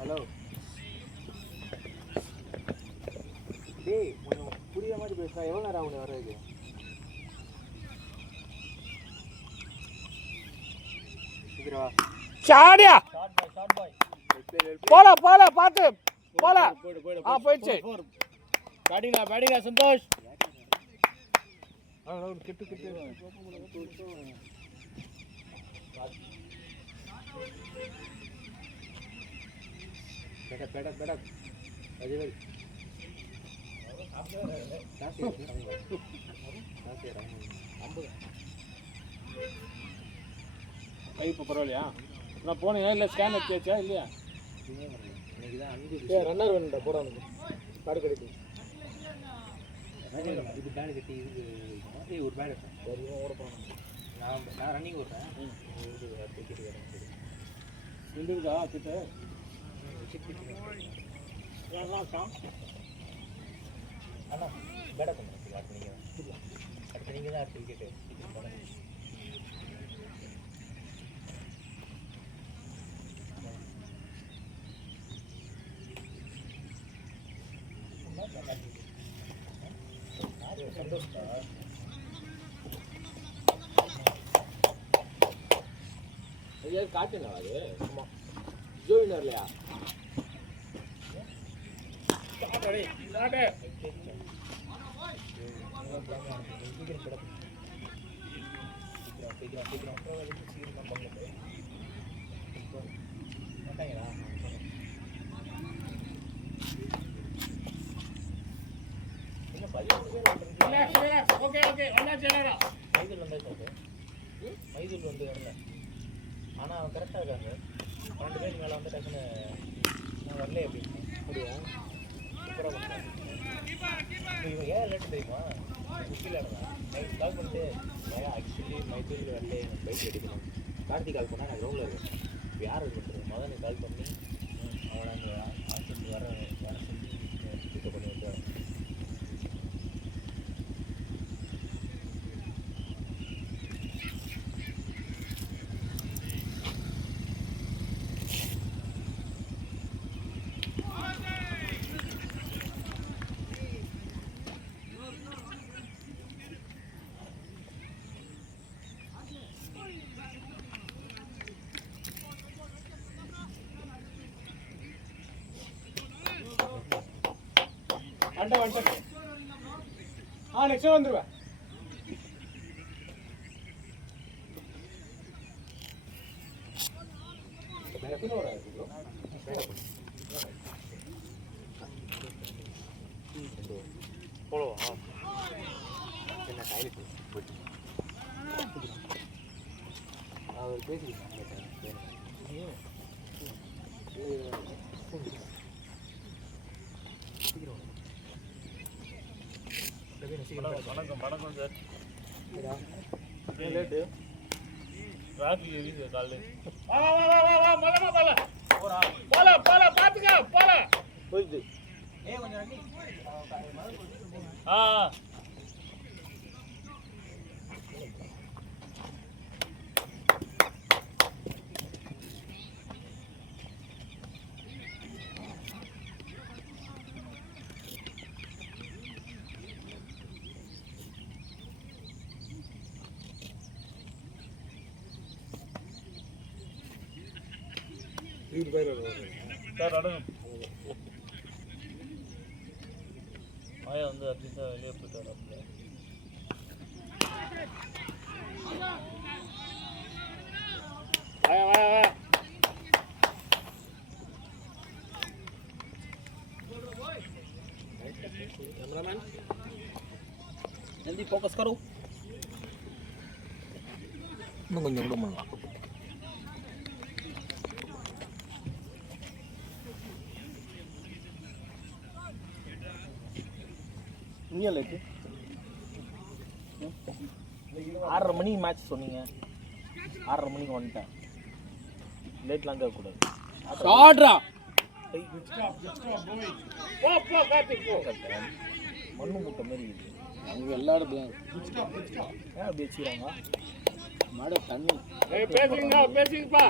Hello டேய் கொஞ்சம் புரியுற மாதிரி பேசுறா. எவ்வளோ நேரம் ஆகும் வர்றதுக்கு? சீக்கிரம் சாடியா ஷார்ட் பாய் போல போல பாத்து போல. போயிடுச்சு. பேட்டிங்கா சந்தோஷ். கிட்டு பேட அஜய் கை இப்போ பரவாயில்லையா? நான் போனேன் இல்லை ஸ்கேன் எடுத்தாச்சா இல்லையா? ரன்னர் வேணுண்டா போட உனக்கு கார்டு கிடைக்கும். இது பேடு கட்டி இது ஒரு பேடு ஓட போகணும். நான் ரன்னிங் ஓடுறேன். இருக்கா கிட்ட அண்ணா பேட பண்ணுறேன். அடுத்த நீங்கள் தான் அடுத்த விக்கெட்டு காட்டுண்ணா அது ஜோவினர்லையா? மைசூர் வந்து வரல. ஆனால் அவன் கரெக்டாக இருக்காங்க. 2 பேருக்கு மேலே வந்து டக்குன்னு நான் வரல அப்படின்னு அப்படியா சூப்பராக பண்ணேன். இவன் ஏன் லேட்டு தெரியுமா? முக்கியில் கால் பண்ணிட்டு ஆக்சுவலி மைசூரில் வரல எனக்கு பைக் எடுக்கணும். கார்த்திக் கால் பண்ணால் நான் கிரௌண்டில் இருக்கேன். இப்போ யார் இருக்கிறது? மதனை கால் பண்ணி அவனை அங்கே ஹாஸ்பிட்டல் வர சொல்லி பிக்கப் பண்ணி விட்டு வந்துட்டு நெக்ஸ்ட் வந்துடுவேன். போடுவா என்ன கையில் அவர் பேசிக்கிட்டேன். வணக்கம் சார். லேட்டு டிராஃபிக் எரியுது காலையில். போயிடுச்சு. சார் அடங்கும். ஆயா வந்து அர்ஜென்ட்டாக வெளியே போயிட்டு வராப்புல. कैमरामैन जल्दी फोकस करो. இன்னும் கொஞ்சம் கூட பண்ணலாம். இங்கே லேட்டு 6:30 மணிக்கு மேட்ச் சொன்னீங்க. 6:30 மணிக்கு வந்துட்டேன். லேட்லாம் கேட்கக்கூடாது. ஷாட்ரா மண்ணு மூட்டை மாரி இருக்குது. அவங்க எல்லா இடத்துலையும் ஏன் அப்படி வச்சுக்கிறாங்க? மாட தண்ணி பேசுங்கப்பா.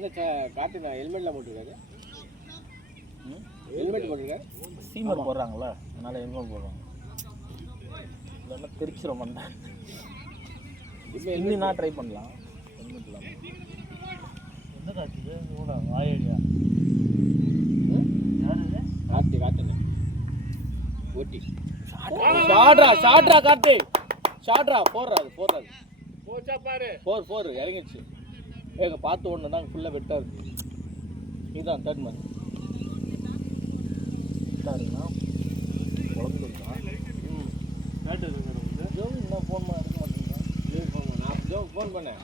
இல்லை காட்டு ஹெல்மெட்லாம் போட்டிருக்காரு. ஹெல்மெட் போட்டிருக்காரு. சீமர் போடுறாங்களா, அதனால ஹெல்மெட் போடுறாங்க. இல்லைன்னா தெரிச்சிடும் வந்தேன். இப்போ இன்னும் நான் ட்ரை பண்ணலாம். ஹெல்மெட் இல்லாமல் என்ன காட்டுது கூட வாயடியா யார் இது காட்டுங்க ஓட்டி ஷாட்ரா காட்டு ஷாட்ரா போடுறாது போச்சா பாரு. ஃபோர் இறங்கிடுச்சு. ஏங்க பார்த்து ஒன்று தான் ஃபுல்லாக வெட்டாது. இதுதான் தேர்ட் மேன் இருக்குண்ணா குழம்பு இருக்கா. காட்டு இருக்கிறவங்க ஜோவி இன்னும் ஃபோன் பண்ண எடுக்க மாட்டேங்கிறேன். நான் ஃபோன் பண்ணேன்.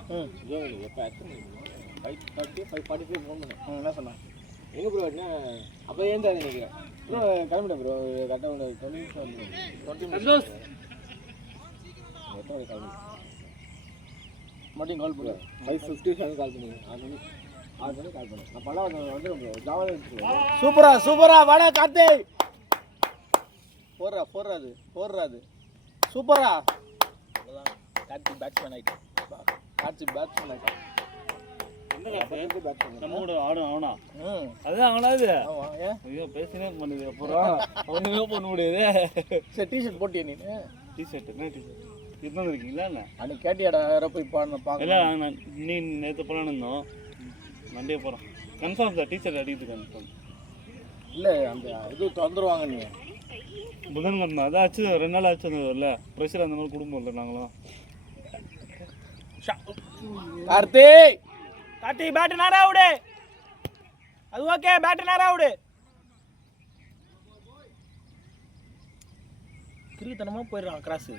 ஜோவி எப்போ எத்தனை 5:30 ஃபோன் பண்ணேன். என்ன சொன்னேன் எங்கே ப்ரோ அப்படின்னா அப்போ ஏந்தாது நினைக்கிறேன். ப்ரோ கிளம்பிட்டேன் ப்ரோ கரெக்டாக 20 நிமிஷம் வந்து 20 மினிட்ஸ் எத்தனை கிளம்பி மட்டும் கால் பண்ணு. 5:50 கால் பண்ணி 6 மணி கால் பண்ணேன். நான் பல்லாவது வந்துடும் ப்ரோ ஜாவாக எடுத்துருவேன். சூப்பரா வாடா கார்த்தி. போடுறாது சூப்பரா. அவ்வளோதான் கார்த்தி பேட்ஸ்மேன் ஆகிட்டேன். நம்ம கூட ஆடும் அவனா அதுதான் அவனா இது. ஐயோ பேசினே பண்ணுது அப்புறம் ஒன்றுமே பண்ண முடியாது. சரி டிஷர்ட் போட்டியா நீ? டிஷர்ட் என்ன டிஷர்ட் இது இருக்கீங்களா என்ன அன்னைக்கு கேட்டியாடா யாரோ போய் பார்க்க. இல்லை நீ நேற்று போகலான்னு இருந்தோம். மண்டே போகிறோம் கன்ஃபார்ம் சார். டிஷர்ட் அடிக்கிறது கன்ஃபார்ம் இல்லை அந்த இது தந்துடுவாங்க. நீங்கள் புதன்கிழமை அதான் ஆச்சு 2 நாள் ஆச்சு. அந்த இல்லை ப்ரெஷர் அந்த மாதிரி குடும்பம் இல்லை நாங்களாம். கார்த்தி பேட் நேரா விடு. அது ஓகே பேட் நேரா விடு. கிரித்தனமா போயிடுறான் கிராஸ்.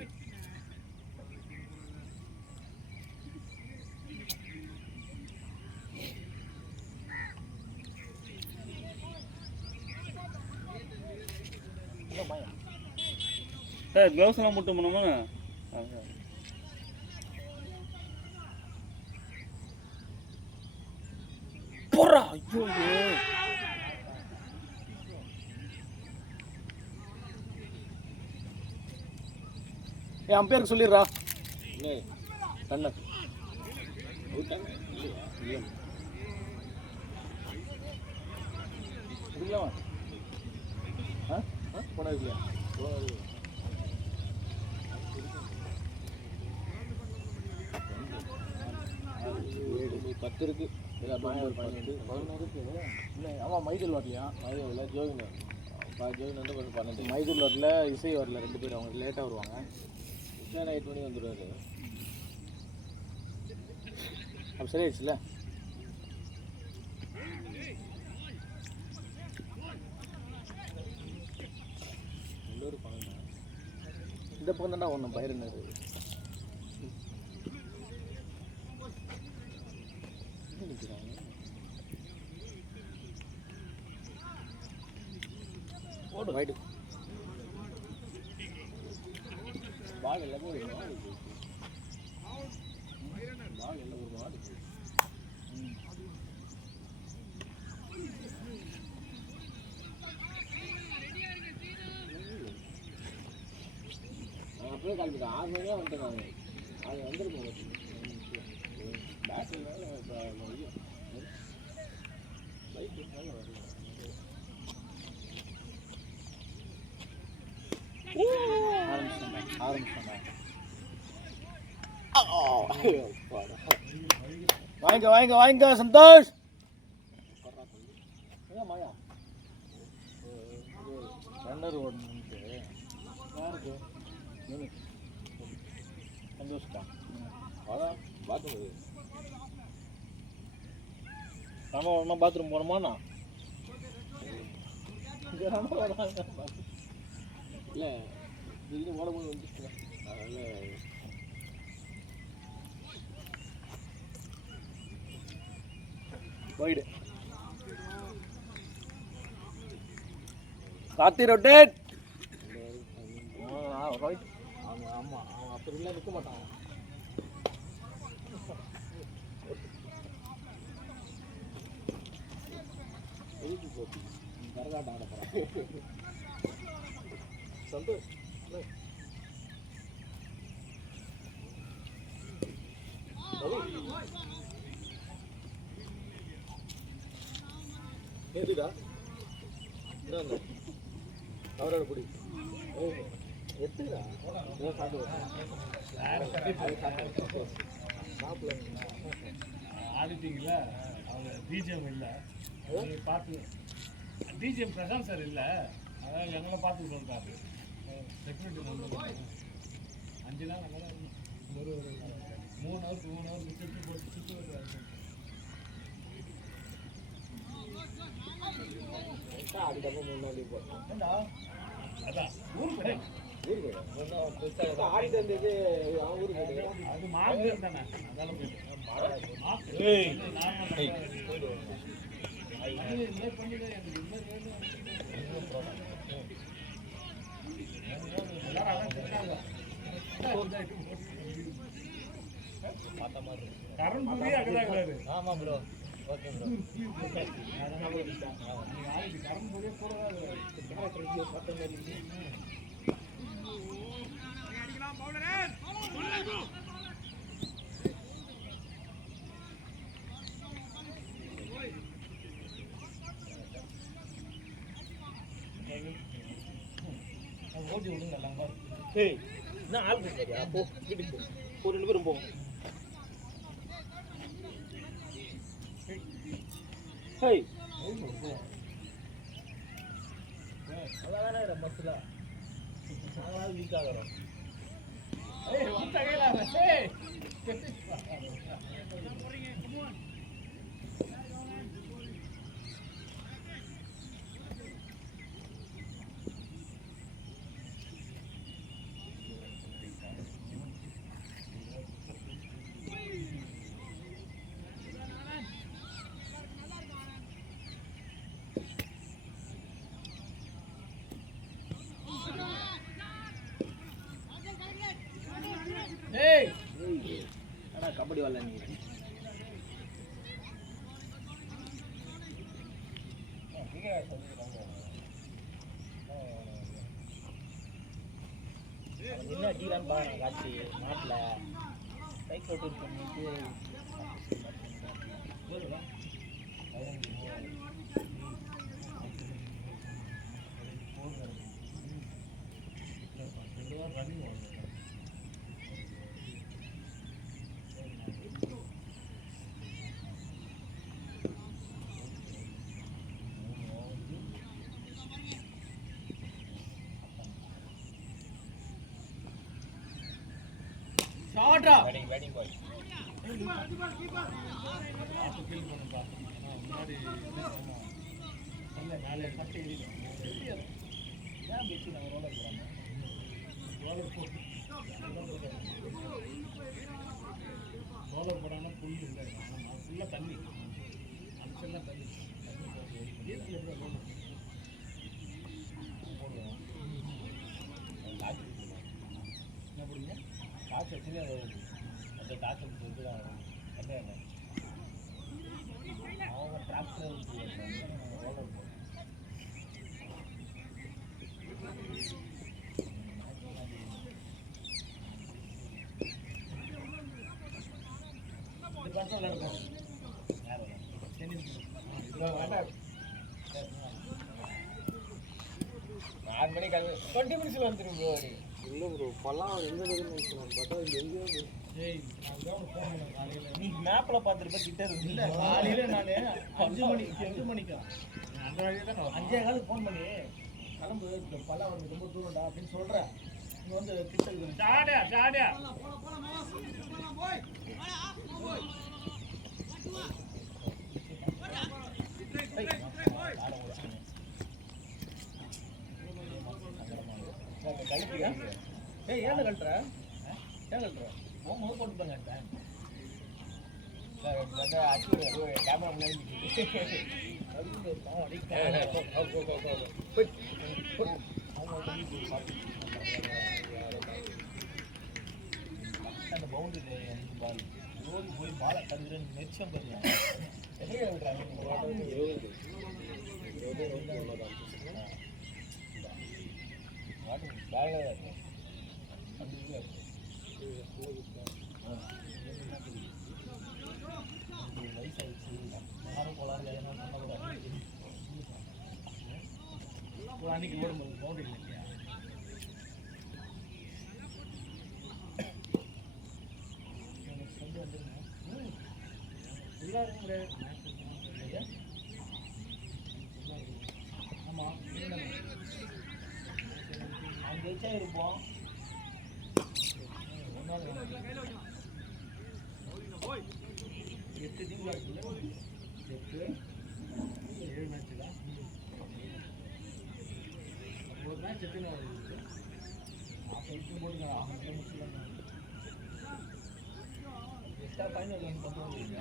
சார் க்ளவுஸ் எல்லாம் போட்டு போனோமா. போடுறா. ஐயோ என் அம்பேருக்கு சொல்லிடுறா. கண்ணு போனது இல்லையா? பத்து இருக்கு. 11 இருக்கு. இல்லை ஆமாம் மைதில் வரலையா? மைதில் ஜோவின் வந்து கொஞ்சம் 12. மைதில் வரல, இசை வரல. 2 பேர் அவங்க லேட்டாக வருவாங்க. இசை நைட் மணி வந்துடுவார். அப்போ சரியாயிடுச்சுல. இந்த பக்கம் தாண்டா ஒன்றும் பயிர்னது. ஓடு வைடு பால் எல்லாமே ஒரு மாடு. பால் எல்லாம் ஒரு மாடு. நான் அப்படியே கால்பிட்டேன். 6 மணியாக வந்துட்டேன். நான் அது வந்துருக்கோம். பேட்டரி பைக் வரல. வாங்கிக்க சந்தோஷ். மாயா ரன்னர் ஓடணுன்ட்டு யாருக்கு சந்தோஷ்க்கா? அதான் பாத்ரூம் நம்ம ஒன்றா பாத்ரூம் போகணுமாண்ணா? இல்லை திடீர்னு ஓடும்போது வந்துச்சு. அதனால் வைடு கார்த்தி ரொட்டேட். ரைட். ஆமாம் அவன் அப்படிலாம் நிற்க மாட்டான். கரகாட்டம் ஆட போகிறான் சந்தோஷ். எதுடா என்ன அவரோட பிடி எத்துடா ஆடிட்டிங்கில் அவங்க டிஜிஎம் இல்லை பார்த்து டிஜிஎம் பிரசாந்த் சார் இல்லை அதாவது எங்களை பார்த்து சொல்கிறாரு செக்யூரிட்டி வந்து 5 நாள் அங்கே தான் ஒரு 3 ஹவர் சுற்றி போட்டு சுற்றி வருவாங்க. அதுக்கப்புறம் 3 நாள் லீவ் போட்டோம். அதான் ஊருக்கு ஆடிட்டு இருந்தது அவன் ஊருக்கு அது மாடு தானே அதால போயிட்டு கரண் புரிய அகதாகிறாரு. ஆமா ப்ரோ, ஓகே ப்ரோ. கரண் புரிய கூட ஓட்டி விடுங்க நல்லா. ஏய் என்ன ஆள் பேசுறியா? போ வீட்டுக்கு போ. 2 பேரும் போங்க. ஹேய் அதான் பஸ்ல நாங்களாவது வீக் ஆகிறோம். கபடி வரல நீங்க என்ன டீலான்னு பாருங்க. காட்சி நாட்டில் பைக் ஓட்டு பண்ணிட்டு பேட்டிங் பாய் ரோலர் போடாமல் புல் இல்லை ஃபுல்லாக தண்ணி அடிச்செல்லாம் தண்ணி என்ன பண்ணுங்க காசு வச்சுன்னு அந்த காசு வந்து அவங்க டிராக்டர் ரோலர் போடும். ஆறு மணிக்கு 20 மினிட்ஸ்ல வந்துடும் ப்ரோ. இல்லை ப்ரோ, பல்லாம் அவர் எங்கே நினைக்கலாம் பார்த்தா எங்கேயோ நீ மேப்பில் பார்த்துருப்ப கிட்ட இருக்கு. இல்லை காலையில் நான் 5 மணிக்கா அந்த வழியாக தான் 5:15 ஃபோன் பண்ணி கிளம்பு, பல்லாம் வந்து ரொம்ப தூரம்டா அப்படின்னு சொல்கிறேன். இங்கே வந்து கிட்ட இருக்கு. ஜாடியா ஜாடியா ஏய் ஏன் கழட்டுற? ஏன் கழட்டுற? போகும்போது போட்டுப்பாங்க. கேமரா முன்னாடி அந்த பவுண்டரி பால் ஓடி போய் பாலை கழுதுன்னு நெச்சம் பண்ணுவாங்க. எப்படி விடுறாங்க? வயசாயிடுச்சு யாரும் போலாம் அன்னைக்கு ஓடும்போது பவுண்டரி இல்லையா ஆமாம் அங்கே ஜெயிச்சா இருப்போம். எட்டு டீம் இருக்குல்ல 8 7 மேட்ச் தான் ஒரு மேட்ச் எத்தனை வருது அப்போ இப்போ போட்டுங்க அவங்க முடிச்சுலாம் எக்ஸ்ட்ரா ஃபைனல் வந்து கொண்டு வந்துருக்கீங்க.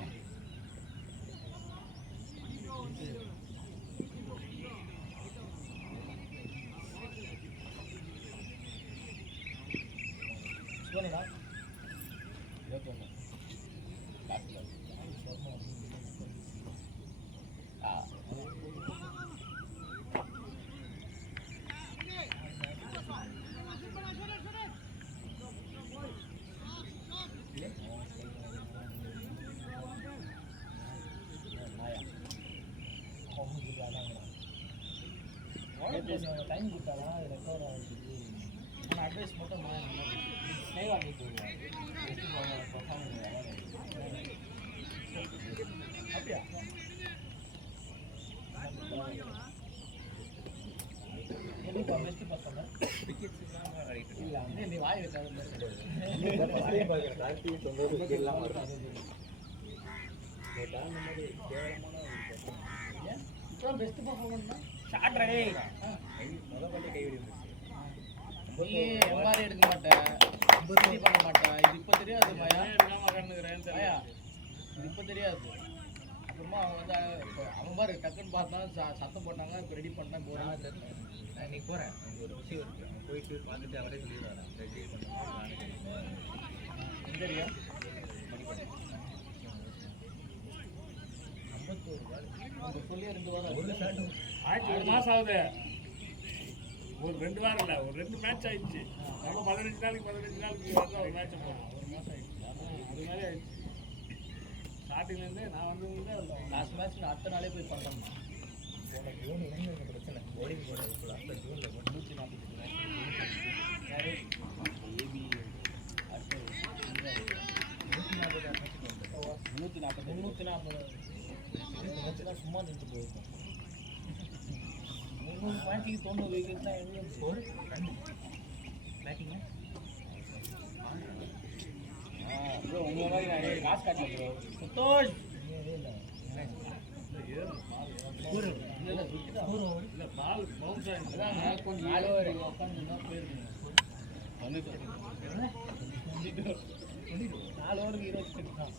சிவனடா 21 லாஸ்ட்ல டைம் கொடுத்தாரா ரெக்கவர் ஆகிடுச்சு. ஆனால் அட்வைஸ் மட்டும் சேவ் ஆகிட்டு வருவாங்க. அப்படியா எப்படிப்பா பெஸ்ட் பசங்க இல்லை வந்து நீ வாய் வைக்காத இப்போ பெஸ்ட் பர்ஃபார்மன்ஸ்னா ஷார்ட் ரெடி நீ எம்ஆர்ஐ எடுக்க மாட்டேன், இது பண்ண மாட்டேன். இது இப்போ தெரியாது மாயா, மாயா இது இப்போ தெரியாது. அப்புறமா அவன் வந்து அவன் பாரு டக்குன்னு பார்த்தா சத்தம் போட்டாங்க, இப்போ ரெடி பண்ணிட்டேன் போகிறேன். நான் இன்னைக்கு போகிறேன், ஒரு விஷயம் இருக்கு, போயிட்டு பார்த்துட்டு அவரே சொல்லிடுவாரா ரெடி பண்ணுறேன். தெரியா 51 அவங்க சொல்லி 2 வாரம் ஒரு ஷாட் ஆயிடுச்சு. ஒரு மாதம் ஆகுது, ஒரு 2 வாரம் இல்லை, ஒரு 2 மேட்ச் ஆயிடுச்சு. நம்ம 15 நாளைக்கு ஒரு மேட்ச் போடுறோம். ஒரு மாதம் ஆயிடுச்சு, அது மாதிரி ஆயிடுச்சு. ஸ்டார்டிங்லேருந்து நான் வந்து லாஸ்ட் மேட்ச் நான் அடுத்த நாளே போய் பண்ணுறேன். போன ஜூன் எனக்கு பிரச்சனை போலிங் போனது லாஸ்ட்டில் ஜூனில் 140 மேட்ச் யாரு ஏபி அடுத்து 140 மேட்ச் போனது 340 மேட்ச்லாம் சும்மா நின்று போயிருக்கோம். 300 மேட்சுக்கு 90 விக்கெட் தான் எவ்வளோ ஸ்கோர் 2 பேட்டிங்க. ப்ரோ உங்களை மாதிரி நிறைய காசு காட்டல ப்ரோ. சந்தோஷ் இல்லை பால் பவுன்ஸ் ஆகிடுச்சு. அதான் கொஞ்சம் 4 ஓவர் உட்காந்து போயிருக்கீங்க. 4 ஓவருக்கு 20 விக்கெட் தான்.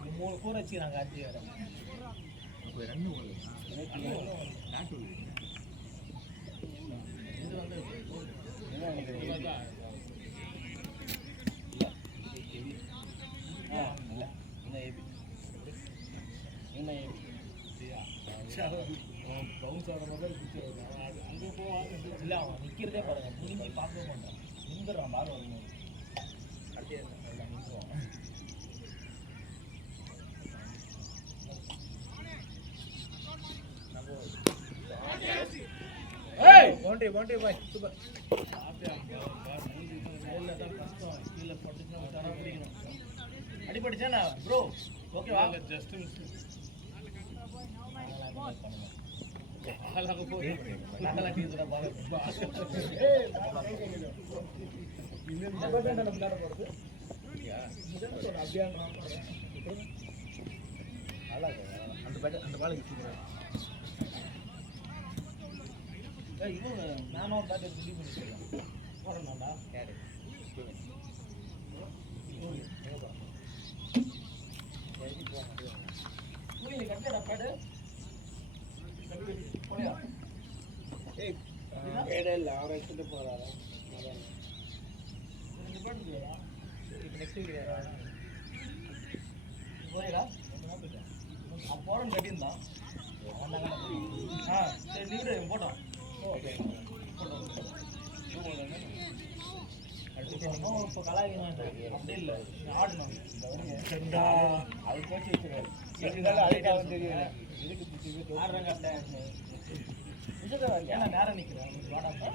3 4 வச்சுக்கிறாங்க. அஞ்சு வேறு இப்போ 2 ஓவர் ஷாட் ஓவர் இது வந்து பவுன்ஸ் ஆகிற மாதிரி அங்கே போவாங்க. இல்லை அவன் நிற்கிறதே பாருங்க, முடிஞ்சு பார்க்கவே மாட்டான். நின்றுறான் பால் வரும்போது பவுண்டரி பவுண்டரி பாய் சூப்பர். கஷ்டம் கீழே போட்டுச்சுன்னா பிடிக்கணும். அடிபட்டுச்சாண்ணா ப்ரோ ஓகேவா? Just miss. நாங்களாம் போய் நாங்களாம் டீ கூட பால் அந்த பாலுக்கு சூப்பர். இன்னும் நானும் ஒரு பேக்கெட் ரிலீவ் பண்ணிருக்கேன். போகிறேன்டா யாரு நீ கட்டடா பேடு போனியா? ஏய் பேடல் அவரை எடுத்துட்டு போறாரா? ரெண்டு பேடு இல்லையா? இப்போ நெக்ஸ்ட் வீக் போறீங்களா? போறோம் கட்டியிருந்தான். சரி லீவு போட்டோம். இப்போ கலாய்க்கணும் அப்படி இல்லை, ஆடணும். அது போச்சு வச்சுருக்காரு. ஆடுறாங்க ஏன்னா நேரம் நிற்கிறேன் வாடாப்பா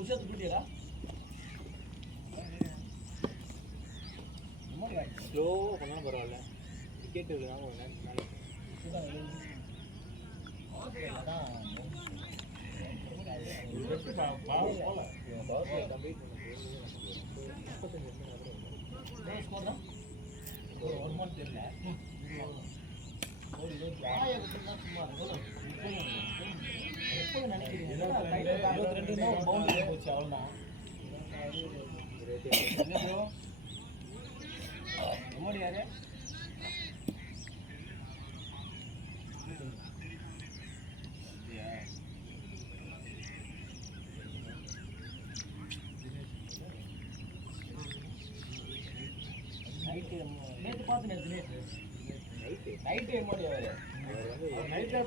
உஷத்து கூட்டியரா ஸ்லோ பண்ணால் பரவாயில்ல விக்கெட் இருக்குதான் ஒரு நேரம் ஒரு மணி தெரியல எப்போது நினைக்கிறீங்க 22 பவுண்டரி போச்சு அவ்வளோதான் எம்மோடி யாரு நேற்று பார்த்து நேற்று நைட்டு எம்மோடி அவர் நைட்டாக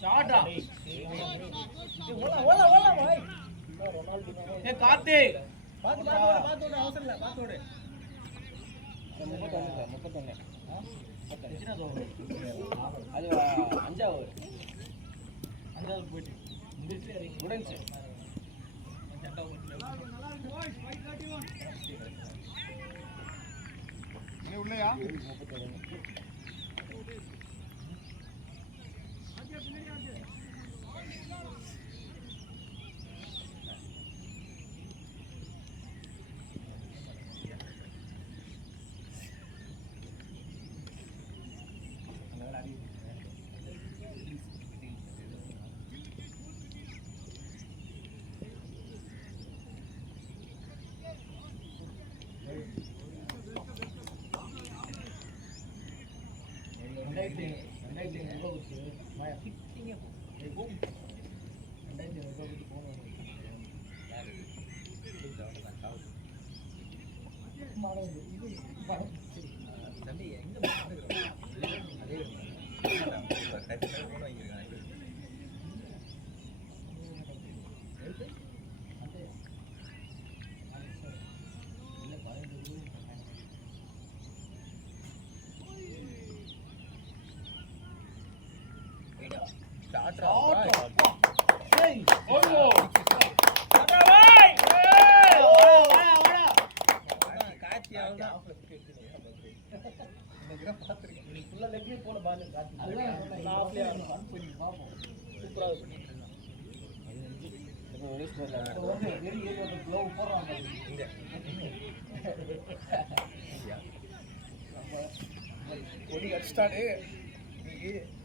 ஷார்ட்டா ஓலா பாய் ஏ கார்த்தி பாத்து அவசரம் இல்ல பாத்து 31 அது அஞ்சாவது போயிட்டு முடிஞ்சு உள்ளயா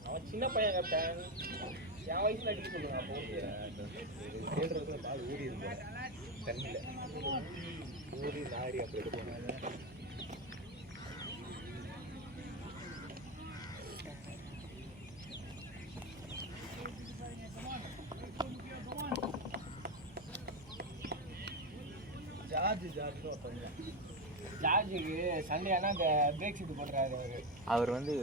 அவன் சின்ன பையன் கேப்டன் என் வயசுல அடிக்க சொல்லுங்க அப்போ தேடுறது பால் ஊறி இருக்கும் தண்ணியில் ஊறி நாடி அப்படி எடுப்பாங்க ஜார்ஜுக்கு சண்டே ஆனால் இந்த பிரேக் ஷூட் போடுறாரு அவர் வந்து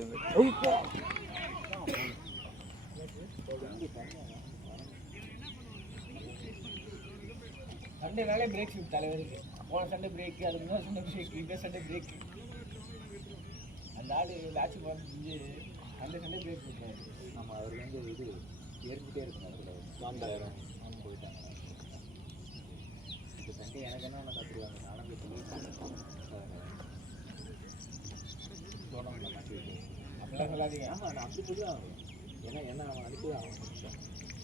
சண்டேனாலே பிரேக் ஷூட் தலைவருக்கு போன சண்டே பிரேக்கு அதுக்கு முன்னாடி சண்டே பிரேக்கு இந்த சண்டே பிரேக்கு அந்த ஆள் ஆட்சி பார்த்து அந்த சண்டே பிரேக் போட்டுறாரு நம்ம அவர் வந்து இது ஏற்பட்டே இருக்கும் அதில் போயிட்டாங்க இந்த சண்டே எனக்கு என்ன ஒன்று கற்றுருவாங்க நானும் டோர்னமெண்ட்டில் மாற்றி வைக்கிறேன் அப்படிலாம் சொல்லாதீங்க ஆமாம் நான் அப்படி சொல்லுவேன் ஏன்னா என்ன அவன் அடிச்சு அவன்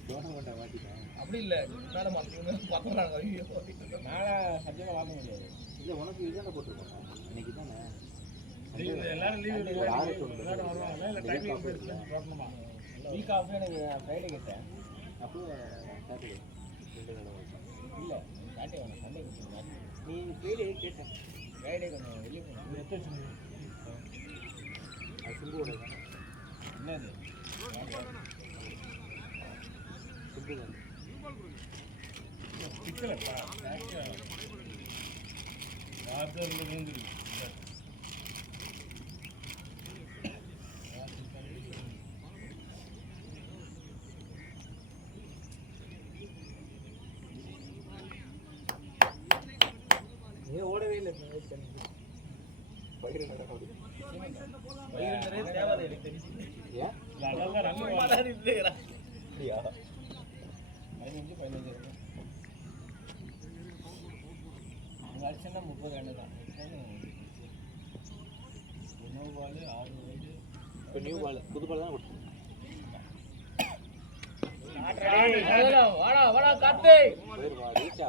டோர்னமெண்ட்டை மாற்றிட்டான் அப்படி இல்லை மேலே மாற்றுறாங்க மேலே சத்தியமாக மாற்ற முடியாது இல்லை உனக்கு இதுதானே போட்டிருக்கோம் இன்னைக்கு தானே வீக் ஆஃப் எனக்கு ஃப்ரைடே கேட்டேன் அப்போ சாட்டர்டே இல்லை சாட்டர்டே வேணும் சண்டே கொடுத்துருங்க நீ ஃப்ரைடே கேட்டேன் ஃப்ரைடே கொஞ்சம் வெளியே போகணும் அது சிம்புவோட என்னது சிம்பு சிக்கலப்பா ஓடவே இல்லை பயிரே தேவாத எனக்கு தெரிஞ்சு ஏன் அதான் ரன் அப்படியா 15 வருஷம்னா 30 ரன் தான் ஒன்று பால் 6 வயது இப்போ நியூ பால் புது பால் தான் கொடுத்தோம் வாடா காத்து போயிருவா ரீச்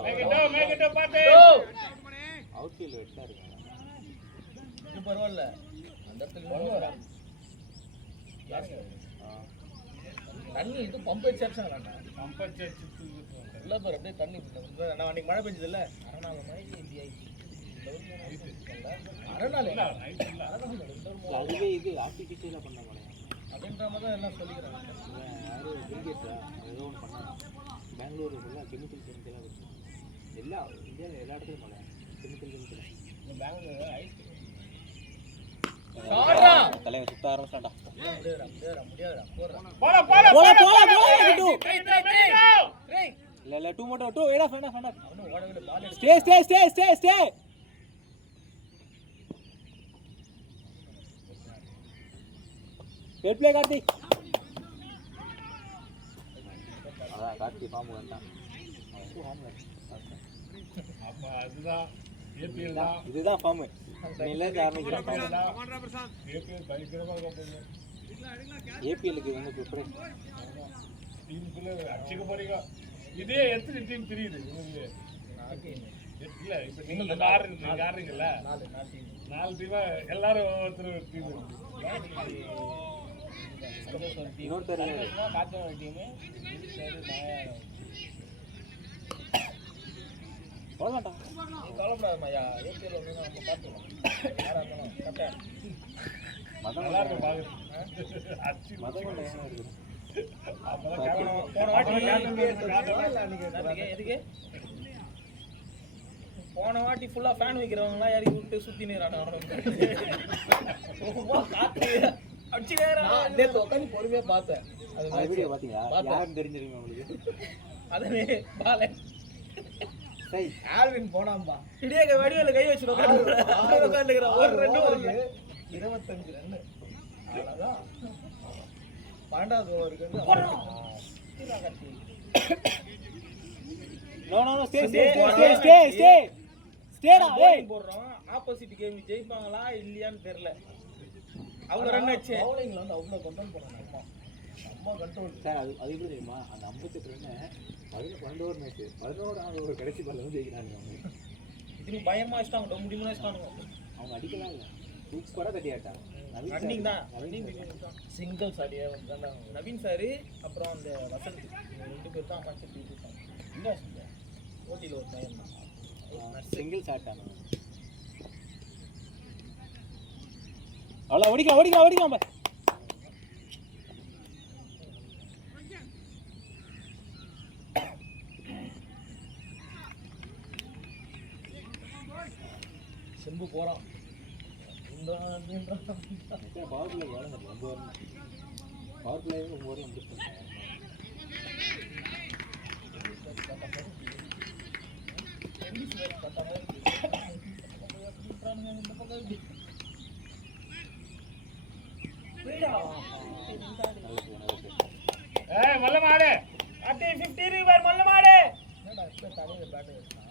மேகிட்டோ பாத்து அவுட் ஃபீல்ட் வெட்டா இருக்காங்க இது பரவாயில்ல அந்த இடத்துல தண்ணி இது பம்ப் வச்சாச்சா கம்பல்சரி இல்லை பாரு அப்படியே தண்ணி நான் அன்னைக்கு மழை பெஞ்சது இல்லை அரைநாள் மழைக்கு இப்படி ஆயிடுச்சு அரைநாள் அதுவே இது ஆர்டிஃபிஷியலாக பண்ண மழையா அப்படின்ற மாதிரி தான் எல்லாம் சொல்லிக்கிறாங்க யாரு பில்கேட்ஸா ஏதோ ஒன்று பண்ணாங்க பெங்களூர் ஃபுல்லாக கெமிக்கலாக வச்சு இந்தியாவில் எல்லா இடத்துலையும் மழை கெமிக்கல் பெங்களூர் ஐஸ் தலைவன் சுத்த ஆரம்பிச்சான்டா இல்ல 2 மட்டும் 2 ஏடா ஸ்டே ஃபேர் ப்ளே கார்த்திக் அதான் கார்த்திக் ஃபார்ம் வந்தான் அப்ப அதுதான் ஏபிஎல் தான் இதுதான் ஃபார்ம் நீல ஆரம்பிக்கிற ஏபிஎல் பயங்கரமாக போகுது ஏபிஎல்க்கு வந்து ப்ரிப்பரேஷன் டீமுக்குள்ள அடிச்சுக்க போறீங்க இதே எத்தனை டீம் தெரியுது உங்களுக்கு இல்ல இப்ப நீங்க ஆடுறீங்கல்ல 4 டீமா எல்லாரும் ஒவ்வொருத்தர் டீம் இன்னொருத்தர் காத்து டீம் போடலாம்டா கவலைப்படாத மையா ஏபிஎல் வந்து நம்ம பார்த்துக்கலாம் யாராக இருந்தாலும் கரெக்டாக நல்லா இருக்கும் பாக்குறது அடிச்சு போன வாட்டி ஃபுல்லா ஃபேன் வைக்கிறவங்கலாம் இறக்கி விட்டு சுத்தி நேரம் நேற்று உட்காந்து பொறுமையா பார்த்தேன் அது வீடியோ பாத்தீங்களா யாரும் தெரிஞ்சிருக்கீங்க உங்களுக்கு அதனே பால சரி ஆல்வின் போனாம்பா இடியேக வடிவேல கை வச்சு உட்காந்துக்கிறான் ஒரு 2 வருது 25 ரன் அவ்வளவுதான் 12வது ஓவருக்கு போடுறோம் ஆப்போசிட் கேம் ஜெயிப்பாங்களா இல்லையான்னு தெரியல அவங்க ரன் அடிச்சு பவுலிங்ல வந்து அவ்வளவு கண்ட்ரோல் பண்ணாங்க அம்மா கண்ட்ரோல் சார் அது எப்படி தெரியுமா அந்த 58 ரன் 12 ஓவர் மேட்ச் 11 ஓவர் கடைசி பால்ல வந்து ஜெயிக்கிறாங்க அவங்க இது பயமா வச்சிட்டாங்க முடியுமா வச்சிட்டாங்க அவங்க அடிக்கலாம் இல்ல சூப் கூட தட்டியாட்டாங்க ரன்னிங் தான் சிங்கிள்ஸ் ஆடியே வந்தாங்க நவீன் சார் அப்புறம் அந்த வசந்த் 2 பேர் தான் மேட்ச் தீர்த்தாங்க என்ன சொல்ல ஓட்டில ஒரு பையன் தான் சிங்கிள்ஸ் ஆட்டாங்க அவ்வளோ ஓடிக்கலாம் பா செம்பு போறான் பவர் பிளே வேலை ரொம்ப பவர் பிளே ரொம்ப வரையும் முடிச்சு மல்ல மாடு அட்டி 50 ரூபாய் மல்ல மாடு என்னடா இப்ப தலையில பேட் வச்சான்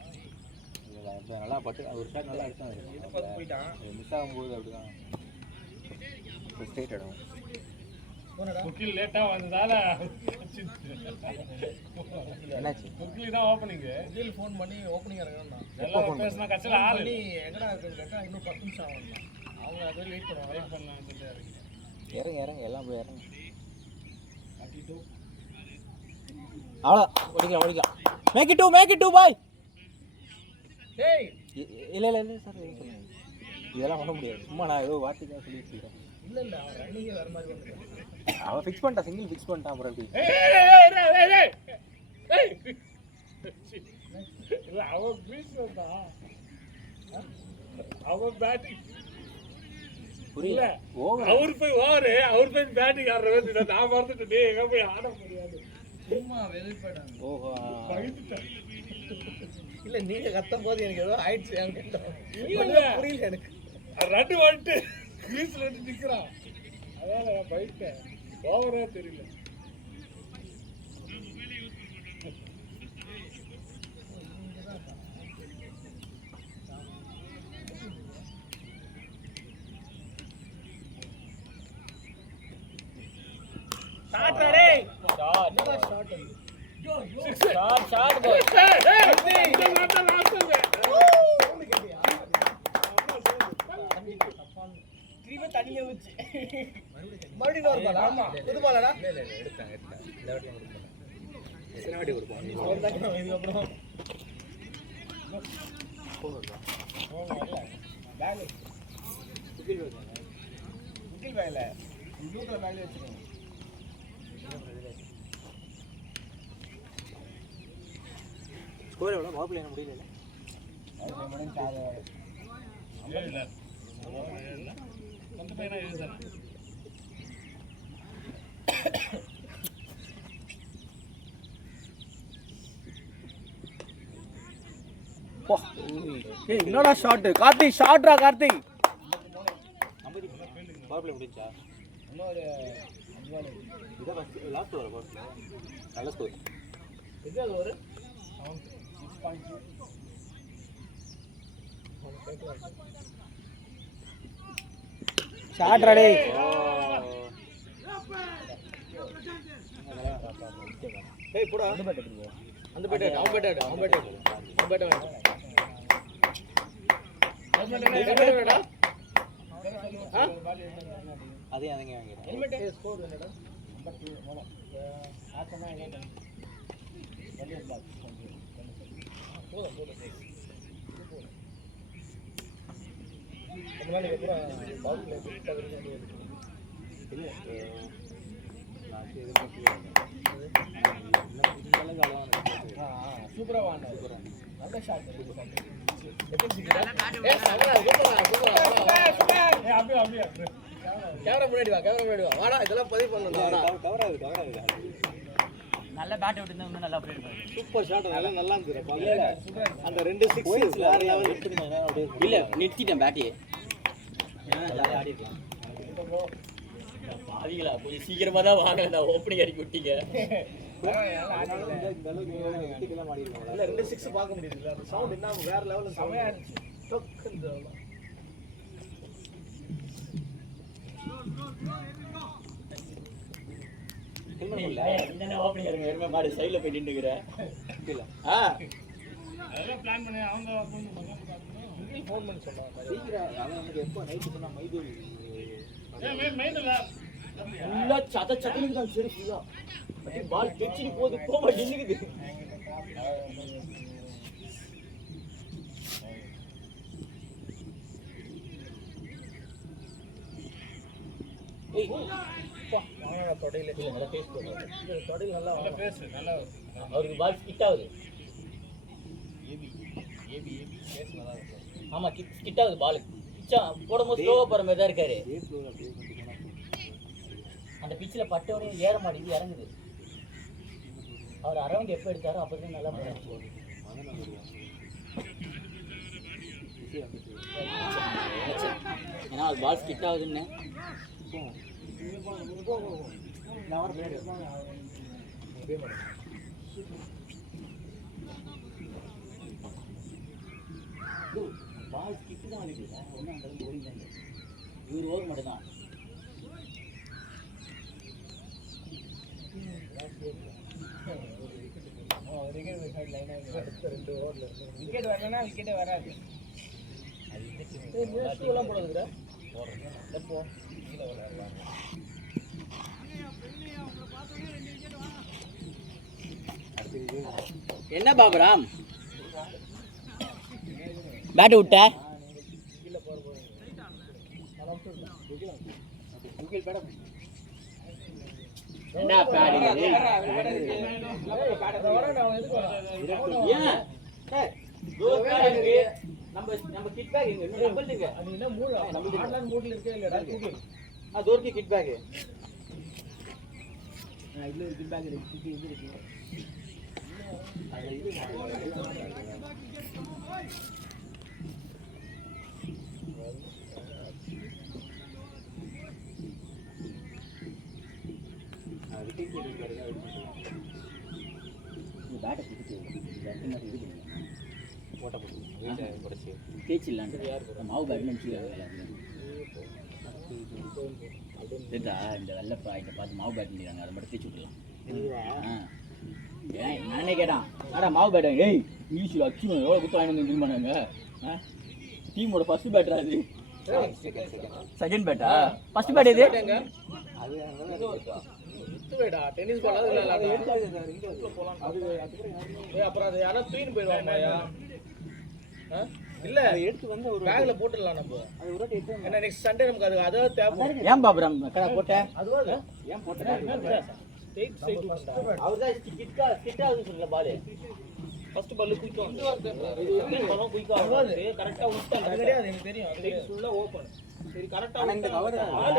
நல்லா பட்டு ஒரு ஷாட் நல்லா அடிச்சான் போயிட்டான் மிஸ் ஆகும்போது அப்படிதான் ஃப்ரஸ்ட்ரேட் ஆகும் குக்கில் லேட்டா வந்ததால என்னாச்சு குக்கில் தான் ஓப்பனிங் இதில் ஃபோன் பண்ணி ஓப்பனிங் இறங்கணும் எல்லாம் பேசினா கட்சியில் ஆள் பண்ணி எங்கடா இருக்குன்னு கேட்டா இன்னும் 10 நிமிஷம் ஆகும் அவங்க அது வெயிட் பண்ணுவாங்க வெயிட் பண்ணலாம்னு சொல்லிட்டு இறங்க எல்லாம் போய் இறங்க 32 அவ்வளோ ஓடிக்கலாம் மேக் இட் டூ பாய் டேய் இல்லை சார் இதெல்லாம் பண்ண முடியாது சும்மா நான் ஏதோ வார்த்தைக்காக சொல்லிட்டு இருக்கேன் இல்ல அவன் ரன்னிங்கே வேற மாதிரி வந்துட்டான் அவன் ஃபிக்ஸ் பண்ணிட்டான் சிங்கிள் ஃபிக்ஸ் பண்ணிட்டான் அப்புறம் எப்படி இல்ல அவன் பீஸ்டா அவன் பேட்டிங் புரியல ஓவர் அவர் போய் பேட்டிங் ஆடுறவன் நான் மறந்துட்டு டேய் எங்க போய் ஆட முடியாது சும்மா வெளிப்படாங்க ஓஹோ பகிர்ந்துட்டேன் இல்ல நீங்க கத்தும் போது எனக்கு ஏதோ ஆயிடுச்சு கேட்டோம் இல்ல புரியல எனக்கு ரெண்டு வந்துட்டு கிரீஸ்ல வந்து நிக்கிறான். அதான் நான் போயிட்டேன். ஓவரா தெரியல. ஸ்கோர் எவ்வளோ பாப்புல என்ன முடியல என்னடா ஷாட் கார்த்தி ஷாட்ரா கார்த்தி பாப்புல முடிஞ்சா இதான் ஃபர்ஸ்ட் லாஸ்ட் ஓவர் பாப்புல நல்ல ஸ்கோர் இது அது ஒரு ஷாட்ரா டேய் ஏய் போடா அந்த பேட் எடுத்து போ அந்த பேட் எடு அவன் பேட் எடு அவன் பேட் எடு அவன் பேட் வாங்க அதே அதங்க வாங்குறேன் ஹெல்மெட் ஸ்கோர் என்னடா 57 ஆச்சனா என்ன வெளிய பால் போடு போடு நம்மளால எப்பற பால்ல விட்ட வரைக்கும் இல்ல லாஸ்ட் இது பத்தி சூப்பரா வாங்க நல்ல ஷாட் கேமரா முன்னாடி வா வாடா இதெல்லாம் பதிவு பண்ணணும் கவர் ஆகுது நல்ல பேட் விட்டு இன்னும் நல்லா அப்டேட் பண்ணு. சூப்பர் ஷாட் நல்லா இருந்துச்சு அந்த ரெண்டு 6 வேற லெவல் இல்ல நிறுத்திட்டேன் பேட்டியே. நல்லா ஆடி இருக்கேன் பாவிகளா கொஞ்சம் சீக்கிரமா தான் வாங்க நான் ஓப்பனிங் அடிக்க விட்டீங்க. இந்த அளவுக்கு விக்கெட்லாம் ஆடி இருக்கேன் இல்ல ரெண்டு 6 பார்க்க முடியுது அந்த சவுண்ட் என்ன வேற லெவல்ல செமையா இருந்துச்சு டக்குன்னு என்ன ஓப்பனிங் இருங்க எருமை மாடு சைடுல போய் நின்னுக்குற. இல்ல அதெல்லாம் பிளான் பண்ணி அவங்க ஃபோன் பண்ணி சொன்னாங்க சீக்கிரம் அவன் எனக்கு எப்போ நைட்டு சொன்னா மைதூர் மெயின்ல ஃபுல்லா சத சதனுக்கு தான் சரி ஃபுல்லா பால் தெச்சிட்டு போகுது போக நின்னுக்குது. ஏய் வாங்க தொடையில நல்லா ஃபேஸ் போடுறாரு. தொடையில நல்லா நல்ல பேஸ் நல்லா அவருக்கு பால் ஹிட் ஆகுது. ஏபி பேஸ் நல்லா இருக்கு. ஆமா ஹிட் ஆகுது பால். பிச்சா போடும்போது ஸ்லோவா போற மாதிரி தான் இருக்காரு. அந்த பிச்சில் பட்டவனே ஏற மாட்டேங்குது இறங்குது. அவர் அரவுண்ட் எப்போ எடுத்தாரோ அப்போதான் நல்லா போறாரு. ஏன்னா அது பால் ஹிட் ஆகுதுன்னு நான் வர பின்னாடி பால் கிட்டு தான் அடிக்குது ஒன்றும் அந்த அளவுக்கு ஓடிங்க இவர் ஓவர் மட்டும்தான். விக்கெட் வரலன்னா விக்கெட்டே வராது. எல்லாம் போடுறதுக்குற எப்போ என்ன பாபுராம் பேட் விட்ட என்ன பேட் நம்ம கிட் பேக் எங்க நம்மளுங்க அது என்ன மூட் ஆன்லைன் மூட்ல இருக்கே இல்லடா தூக்கி தோர்க்கி கிட் பேக் இதுல கிட் பேக் இருக்கு இது இருக்கு பின்னாடி இது பண்ணுங்க. ஓட்ட போட்டு வீட்டை குறைச்சி தேய்ச்சி இல்லாண்டு மாவு பேட் நினச்சி இதுதா இந்த வெள்ளைப்பா இதை பார்த்து மாவு பேட் பண்ணிடுறாங்க, அதை மட்டும் தேய்ச்சி விட்டுலாம். ஏன் நானே கேட்டான், ஆடா மாவு பேட் ஏய் ஈஸியில் அச்சுடும் எவ்வளோ குத்து வாங்கி வந்து பண்ணாங்க. டீமோட ஃபர்ஸ்ட் பேட்டரா அது, செகண்ட் பேட்டா ஃபர்ஸ்ட் பேட் இது. அது விட்டுவேடா டென்னிஸ் பால் அது இல்ல அது எடுத்தாங்க சார் இங்க போலாம் அது ஏய் அப்புறம் அது யாரா தூக்கிட்டு போயிடுவாங்கயா இல்ல எடுத்து வந்து ஒரு பேக்ல போட்டுடலாம் நம்ம அது ஒரு வாட்டி எடுத்து என்ன நெக்ஸ்ட் சண்டே நமக்கு அது அத தேவை. ஏன் பாபுராம் கடை போட்ட அதுவா ஏன் போட்ட டேக் சைடு அவர்தான் கிட்டா வந்து சொல்லல பால் ஃபர்ஸ்ட் பால் குயிக்கா வந்து இது பால் குயிக்கா வந்து கரெக்ட்டா விட்டாங்க. அது கிடையாது எனக்கு தெரியும் அது ஃபுல்லா ஓபன் சரி கரெக்ட்டா இந்த கவர் பால்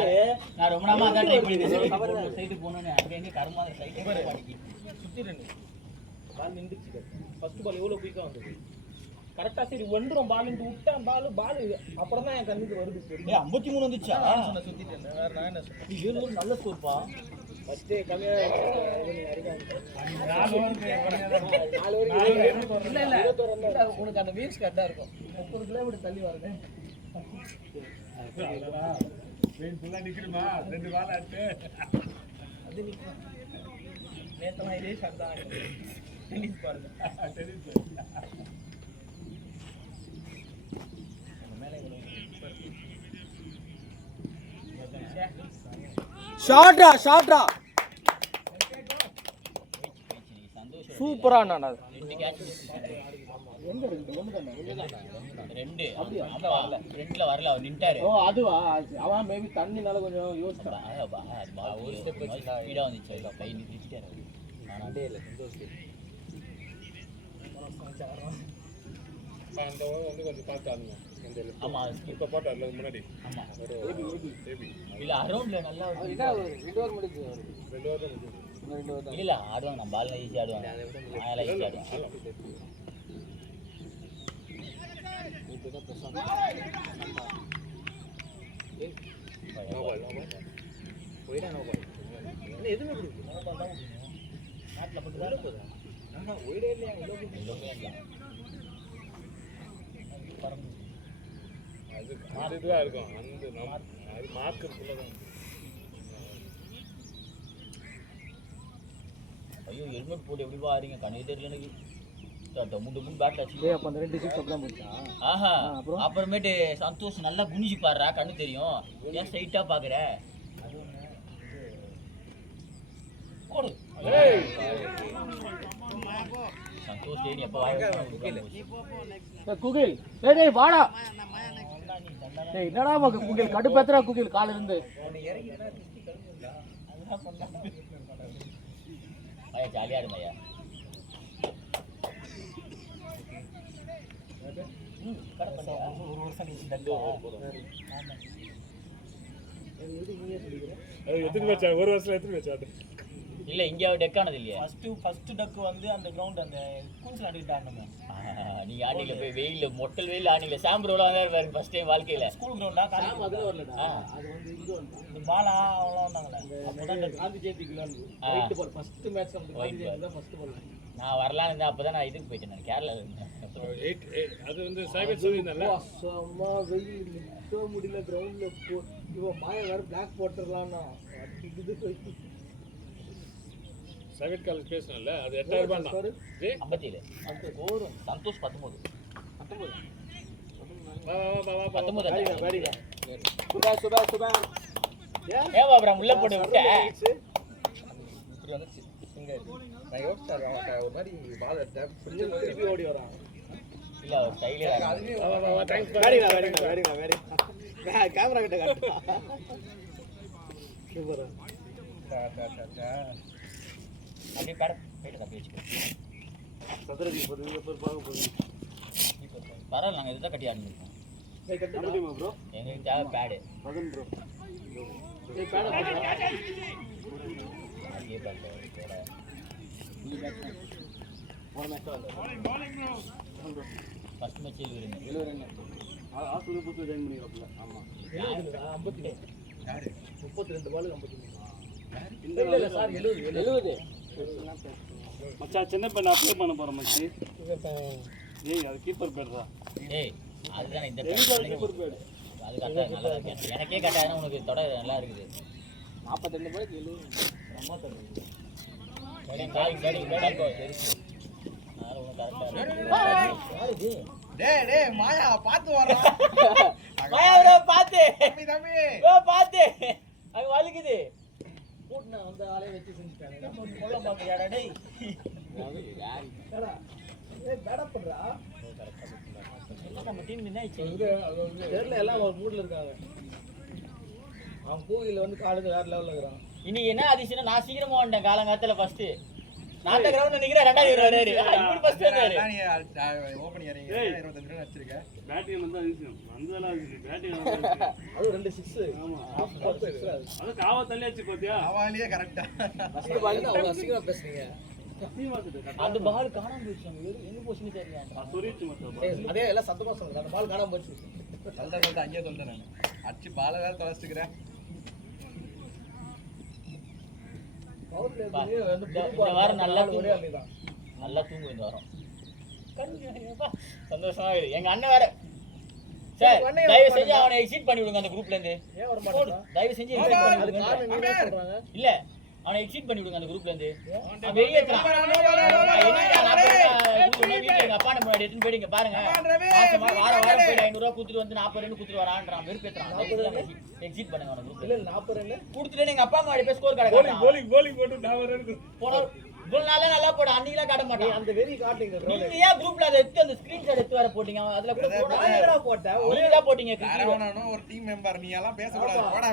நான் ரொம்ப நாளா அதான் ட்ரை பண்ணிட்டேன். கவர் சைடு போணும்னு அங்க எங்க கர்மா சைடு பாடிக்கு சுத்தி ரெண்டு பால் நின்னுச்சு. ஃபர்ஸ்ட் பால் எவ்வளவு குயிக்கா வந்தது கரெக்டா சரி வந்துரும் பால் இருந்து விட்டேன் பால் அப்புறம் தான் என் கண்ணுக்கு வருது. ஏய் 53 வந்துச்சா சொன்ன சுத்திட்டேன் வேற நான் என்ன சொன்னேன். இது ஒரு நல்ல ஸ்கோர்ப்பா. ஃபர்ஸ்ட் கம்மியா நீ அடிக்காம 4 ஓவருக்கு இல்ல உனக்கு அந்த மீன்ஸ் கரெக்டா இருக்கும். 30 கிலோமீட்டர் தள்ளி வரது வெயின் ஃபுல்லா நிக்கணுமா 2 பால் ஆச்சு அது நிக்கும். நேத்தலாம் இதே ஷாட் தான் டென்னிஸ் பாருங்க தெரியுது. ஷாட்ரா சூப்பரா அண்ணா அது ரெண்டு கேட்ச் எங்க இருக்கு ஒண்ணு தானே ரெண்டு ஆமா ரெண்டுல வரல அவர் நின்ட்டாரு. ஓ அதுவா அவன் மேபி தண்ணினால கொஞ்சம் யோசிச்சான். ஒரு ஸ்டெப் ஸ்பீடா வந்துச்சு கை நிறுத்திட்டாரு. நான் அடே இல்லை சந்தோஷ் அந்த வந்து கொஞ்சம் பார்த்து ஆடுங்க. இந்த ஆமா இப்போ போட்டோ இல்லை முன்னாடி ஆமா ஏபி இல்ல அரௌண்ட்ல நல்லா என்ன ஒரு 2 ஓவர் முடிஞ்சு 2 ஓவர் தான் 2 ஓவர் இல்ல ஆடுவாங்க நம்ம பால்ல ஈஸி ஆடுவாங்க. அதெல்லாம் ஈஸி ஆடுவாங்க. இதுதான் பிரச்சனை. போயிடா நோ பால் என்ன எதுவுமே கொடுக்கு நாட்டில் போட்டு தான் போகுது. ஒயிடே இல்லையா எல்லாமே இல்லை. அது அந்த இதுவாக இருக்கும். அந்த அது மார்க் இருக்குல்ல தான். ஐயோ ஹெல்மெட் போட்டு எப்படி பாருங்க கண்ணே தெரியல எனக்கு. டமுண்டு பேட் ஆச்சு. டேய் அப்ப அந்த 2 6 அப்பதான் போச்சா? ஆஹா அப்புறமேட்டு சந்தோஷ் நல்லா குனிஞ்சு பாடுறா கண்ணு தெரியும். ஏன் ஸ்ட்ரைட்டா பாக்குற போடு. சந்தோஷ் நீ எப்ப வாங்க குகில் டேய் வாடா டேய் என்னடா மக குகில் கடுப்பேத்துறா குகில் கால இருந்து ஐயா ஜாலியா இருமையா. ஒரு வருஷம் கழிச்சு எத்தனை மேட்ச் ஒரு வருஷத்துல எத்தனை மேட்ச் ஆடு இல்ல இங்க டெக் ஆனது இல்லையா? ஃபர்ஸ்ட் டக் வந்து அந்த கிரவுண்ட் அந்த கூன்ஸ்ல அடிட்டாங்க. நீ ஆடில போய் வெயில்ல மொட்டல் வெயில் ஆடில சாம்பரோல வந்தாரு ஃபர்ஸ்ட் டைம் வாழ்க்கையில. ஸ்கூல் கிரவுண்டா காலேஜ் அதுல வரலடா. அது வந்து இங்க வந்து இந்த பாலா அவ்வளவு வந்தாங்கல. அப்பதான் Gandhi Jayanti ground right ball first match அந்த காந்தி ஜெயந்தி தான் ஃபர்ஸ்ட் பால். நான் வரலாம்னு இருந்தேன். அப்பதான் நான் இதுக்கு போயிட்டேன். நான் கேரளால இருந்தேன். அது வந்து சைபர் சொல்லியிருந்தேன்ல. சும்மா வெயில் நிக்க முடியல கிரவுண்ட்ல போ. இவ மாய வேற பிளாக் போட்டுறலாம்னா இது போய் சைபர் காலேஜ் பேசணும்ல. அது 8000 ரூபாய் தான். 57 ஓரும் சந்தோஷ் 19 வா 19 பேடிங்க சுபா ஏன் பாபுராம் உள்ள போட்டு விட்ட? இப்படி வந்துச்சு இங்க நான் யோசிச்சாரு ஒரு மாதிரி பால் திருப்பி ஓடி வரான். இல்ல அவர் ஸ்டைலே தேங்க்ஸ் பேடிங்க கேமரா கிட்ட காட்டு. சூப்பர் அப்படியே பேட போயிட்டு தப்பி வச்சுக்கோ. சதுரதி போது பார்க்க போகுது. பரவாயில்ல நாங்கள் இதுதான் கட்டி ஆடிருக்கோம். டேய் கட்ட முடியுமா ப்ரோ? எங்களுக்கு தேவை பேடு. மதன் ப்ரோ டேய் பேட அப்படியே பார்த்து போன மேட்ச் வந்து ஃபர்ஸ்ட் மேட்ச் 70 எழுவரங்க ஆஸ்ட்ரேலியா புது ஜாயின் பண்ணிருக்கல. ஆமா 52 32 பால் 53 இல்ல சார் 70 மச்சான் சின்ன பையன் அப்ளை பண்ண போறேன் மச்சி. ஏய் அது கீப்பர் பேடுறா. ஏய் அதுதானே இந்த கீப்பர் பேடு. அது கரெக்டா நல்லா இருக்கு. எனக்கே கரெக்டா உனக்கு தொட நல்லா இருக்குது. 42 பாலுக்கு 70 அம்மா தருது. பேட்டிங் அது உனக்கு கரெக்டா இருக்கு. டேய் மாயா பாத்து வரடா. மாயா bro பாத்து. தம்பி bro பாத்து. அது வலிக்குது. கூட்னா அந்த ஆளே வெச்சு செஞ்சுட்டாங்க. கொல்ல பாக்கறியாடா டேய். ஏடா ஏய் பேட பண்றா. நம்ம டீம் என்ன ஆயிச்சு? தெரியல எல்லாம் ஒரு மூட்ல இருக்காங்க. அவன் கோவில்ல வந்து காலுக்கு வேற லெவல்ல இருக்கான். இன்னைக்கு என்ன அதிசயம் நான் சீக்கிரமா வந்துட்டேன் காலங்காத்துல ஃபர்ஸ்ட். நான் தான் கிரவுண்ட் நிக்கிறேன் ரெண்டாவது வராரு. இப்படி ஃபர்ஸ்ட் வந்தாரு. ஓபனிங் இறங்கி 25 ரன் அடிச்சிருக்க. பேட்டிங் வந்து அதிசயம். வந்ததெல்லாம் அதிசயம். பேட்டிங் வந்து அது 2 6. ஆமா. ஆஃப் அது காவ தள்ளியாச்சு பாத்தியா? அவளியே கரெக்ட்டா. ஃபர்ஸ்ட் பால் அவ்வளவு அசிங்கமா பேசுறீங்க. அந்த பால் காணாம போயிடுச்சு. எங்க போச்சுன்னு தெரியல. சொரிச்சு மத்த. அதே எல்லாம் சத்தமா சொல்லுங்க. அந்த பால் காணாம போச்சு. சொல்றேன் அங்கேயே சொல்றேன் நான். அடிச்சு பால வேற தொலைச்சிக்கிறேன். இந்த வாரம் நல்லா நல்லா தூங்கும் இந்த வாரம். சந்தோஷமா இருக்கு. எங்க அண்ணன் வேற சார் தயவு செஞ்சு அவனை எக்ஸிட் பண்ணி விடுங்க அந்த குரூப்ல இருந்து. ஏன் வர மாட்டேங்கிறான்? தயவு செஞ்சு எக்ஸிட் பண்ணி அது விடுங்க. காரணம் நீங்க சொல்றாங்க. இல்ல அவனை எக்ஸிட் பண்ணி விடுங்க அந்த குரூப்ல இருந்து. அவன் வெளியே எங்க அப்பா முன்னாடி எடுத்துன்னு போயிடுங்க பாருங்க. மாசமா வாரம் போயிட்டு 500 ரூபாய் கொடுத்துட்டு வந்து 40 ரன் கொடுத்துட்டு வரான்றான். வெறுப்பேத்துறான். எக்ஸிட் பண்ணுங்க அவனை குரூப்ல. இல்ல 40 ரன் கொடுத்துட்டு எங்க அப்பா முன்னாடி போய் ஸ்கோர் கார்டு bowling போட்டு 40 ரன் போன இவ்வளவு நாளா நல்லா போட அன்னைக்கு காட்ட மாட்டான். அந்த வெறி காட்டுங்க bro. நீங்க ஏன் குரூப்ல அதை எடுத்து அந்த ஸ்கிரீன்ஷாட் எடுத்து வர போட்டீங்க? அதுல கூட என்னடா போட்ட? ஒரேடா போட்டீங்க. ஒரு டீம் மெம்பர் நீ எல்லாம் பேச கூடாது. போடா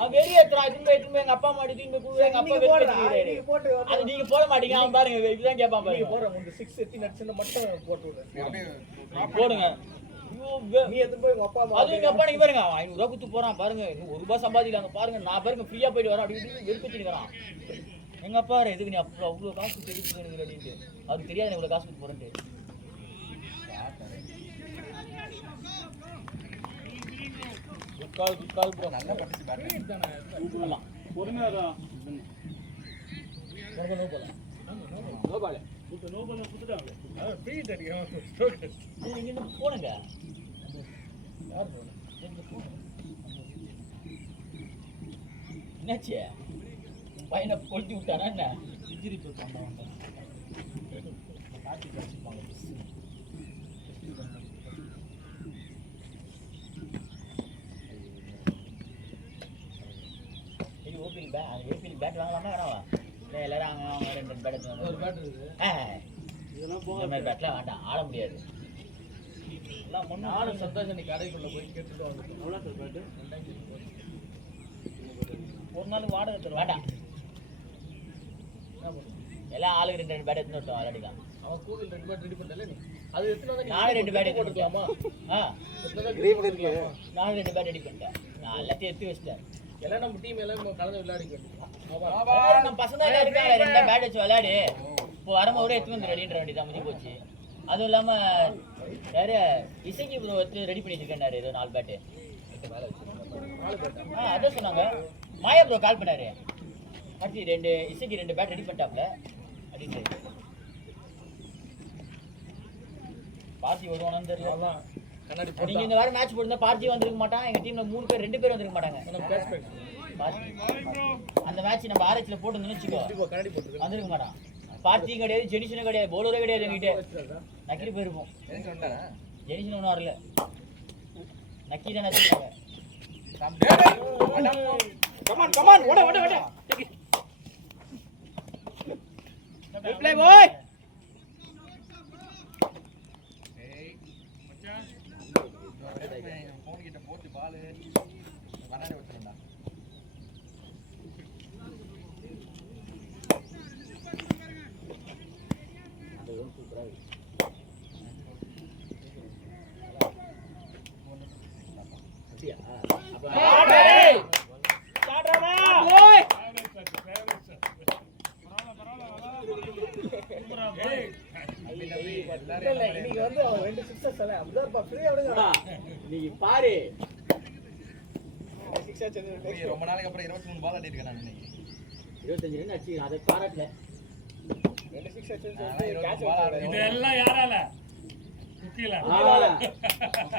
அவன் வெளிய ஏத்துறான். திரும்ப எங்க அப்பா மாடி திரும்ப கூப்பிடு. எங்க அப்பா வெறுப்பேத்துறாரு. நீங்க போட்டு அது நீங்க போட மாட்டீங்க. அவன் பாருங்க இதுதான் கேட்பான் நீங்க பாருங்க. போற உங்க 6 எத்தி நட்ஸ்ல மட்டும் போட்டு விடு. போடுங்க. நீ எது போய் உங்க அப்பா அம்மா அது எங்க அப்பா நீங்க பாருங்க 500 ரூபாய் கொடுத்து போறான் பாருங்க. இன்னும் 1 ரூபாய் சம்பாதிக்கலாங்க பாருங்க. நான் பாருங்க ஃப்ரீயா போயிட்டு வரேன் அப்படி வெறுப்பேத்திக்கிறான். எங்க அப்பா எதுக்கு நீ அவ்வளவு காசு கொடுத்து போறீங்க அப்படின்ட்டு. அவருக்கு தெரியாது இவ்வளவு காசு கொடுத்து போறேன்ட்டு. Good call bro. நல்லா பட்டுச்சு பேட். ஆமா பொறுமையாடா. நோ போல. No ball. இப்ப நோ பால் குடுத்துட்டாங்க. ஃப்ரீ அடிக்கிறான். ஸ்ட்ரோக். நீங்க இங்க போடுங்க. யார் போல? என்னாச்சு? பையனை கொளுத்தி விட்டானா என்ன? இன்ஜுரி போட்டு வந்தவன். காட்டி கடிச்சிருப்பாங்க. இது ஓபிஎல் பேட் வாங்கலாமா வேணாமா? இல்லை எல்லாரும் அவங்க 2 பேட் எடுத்து ஒரு பேட் இருக்குது. இதெல்லாம் இந்த மாதிரி பேட்லாம் வேண்டாம் ஆட முடியாது. எல்லாம் நானும் சந்தோஷம் நீ கடைக்குள்ள போய் கேட்டுட்டு வந்துட்டோம். எவ்வளோ சார் பேட்டு? ஒரு நாள் வாடகை தரும் வேண்டாம். என்ன பண்ணுங்க? எல்லாம் ஆளுக்கு 2 பேட் எடுத்துன்னு வரட்டும் விளையாடிக்கலாம். அவன் கூகுள் 2 பேட் ரெடி பண்ணல நீ. அது எத்தனை வந்து நானும் 2 பேட் எடுத்து போட்டுக்கலாமா? ஆ கிரீன் இருக்கு. நானும் 2 பேட் ரெடி பண்ணிட்டேன். நான் எல்லாத்தையும் எடுத்து வச்சிட்டேன். எல்லாம் நம்ம டீம் எல்லாம் கலந்து விளையாடிக்கலாம். நம்ம பசங்க எல்லாம் இருக்காங்க 2 பேட் வச்சு விளையாடு. இப்போ வரும்போது எடுத்து வந்து ரெடின்ற வேண்டியதான் முடிஞ்சு போச்சு. அதுவும் இல்லாம யாரு இசைக்கு ப்ரோ எடுத்து ரெடி பண்ணி வச்சிருக்காரு ஏதோ 4 பேட்டு. அதான் சொன்னாங்க. மாயா ப்ரோ கால் பண்ணாரு. அடுத்து 2 இசைக்கு 2 பேட் ரெடி பண்ணிட்டாப்ல அப்படின்னு. பார்த்தி வருவானான்னு தெரியல. கண்ணாடி நீங்க இந்த வாரம் மேட்ச் போட்டுருந்தா பார்த்தி வந்திருக்க மாட்டான். எங்க டீம்ல 3 பேர் 2 பேர் வந்திருக்க மாட்டாங்க. நம்ம கேட்ச் பேக். அந்த மேட்ச் நம்ம ஆர்ஹெச்ல போட்டுருந்தோம்னு வச்சுக்கோ இப்போ கண்ணாடி போட்டுருக்கு. வந்திருக்க மாட்டான். பார்த்தியும் கிடையாது ஜெனிஷனும் கிடையாது பவுலரே கிடையாது எங்கிட்ட. நக்கி போயிருப்போம். ஜெனிஷன் ஒன்றும் வரல. நக்கி தான் நச்சிருக்காங்க. கமான் ஓட ஓட ஓட ப்ளே பாய். போன் கிட்ட போட்டு பால் கண்ணாடி வச்சிருந்தா. இன்னைக்கு வந்து அவன் 2 சிக்ஸஸ் எல்லாம் அப்சர்வ் ஃப்ரீயா விடுங்க. நீ பாரு 6 ஆச்சு. ரொம்ப நாளைக்கு அப்புறம் 23 பால் அடிச்சிருக்கேன் நான் இன்னைக்கு. 25 ரன் அடிச்சு அதை பாராட்டல. 2 6 அடிச்சு கேட்ச் இதெல்லாம் யாரால குக்கில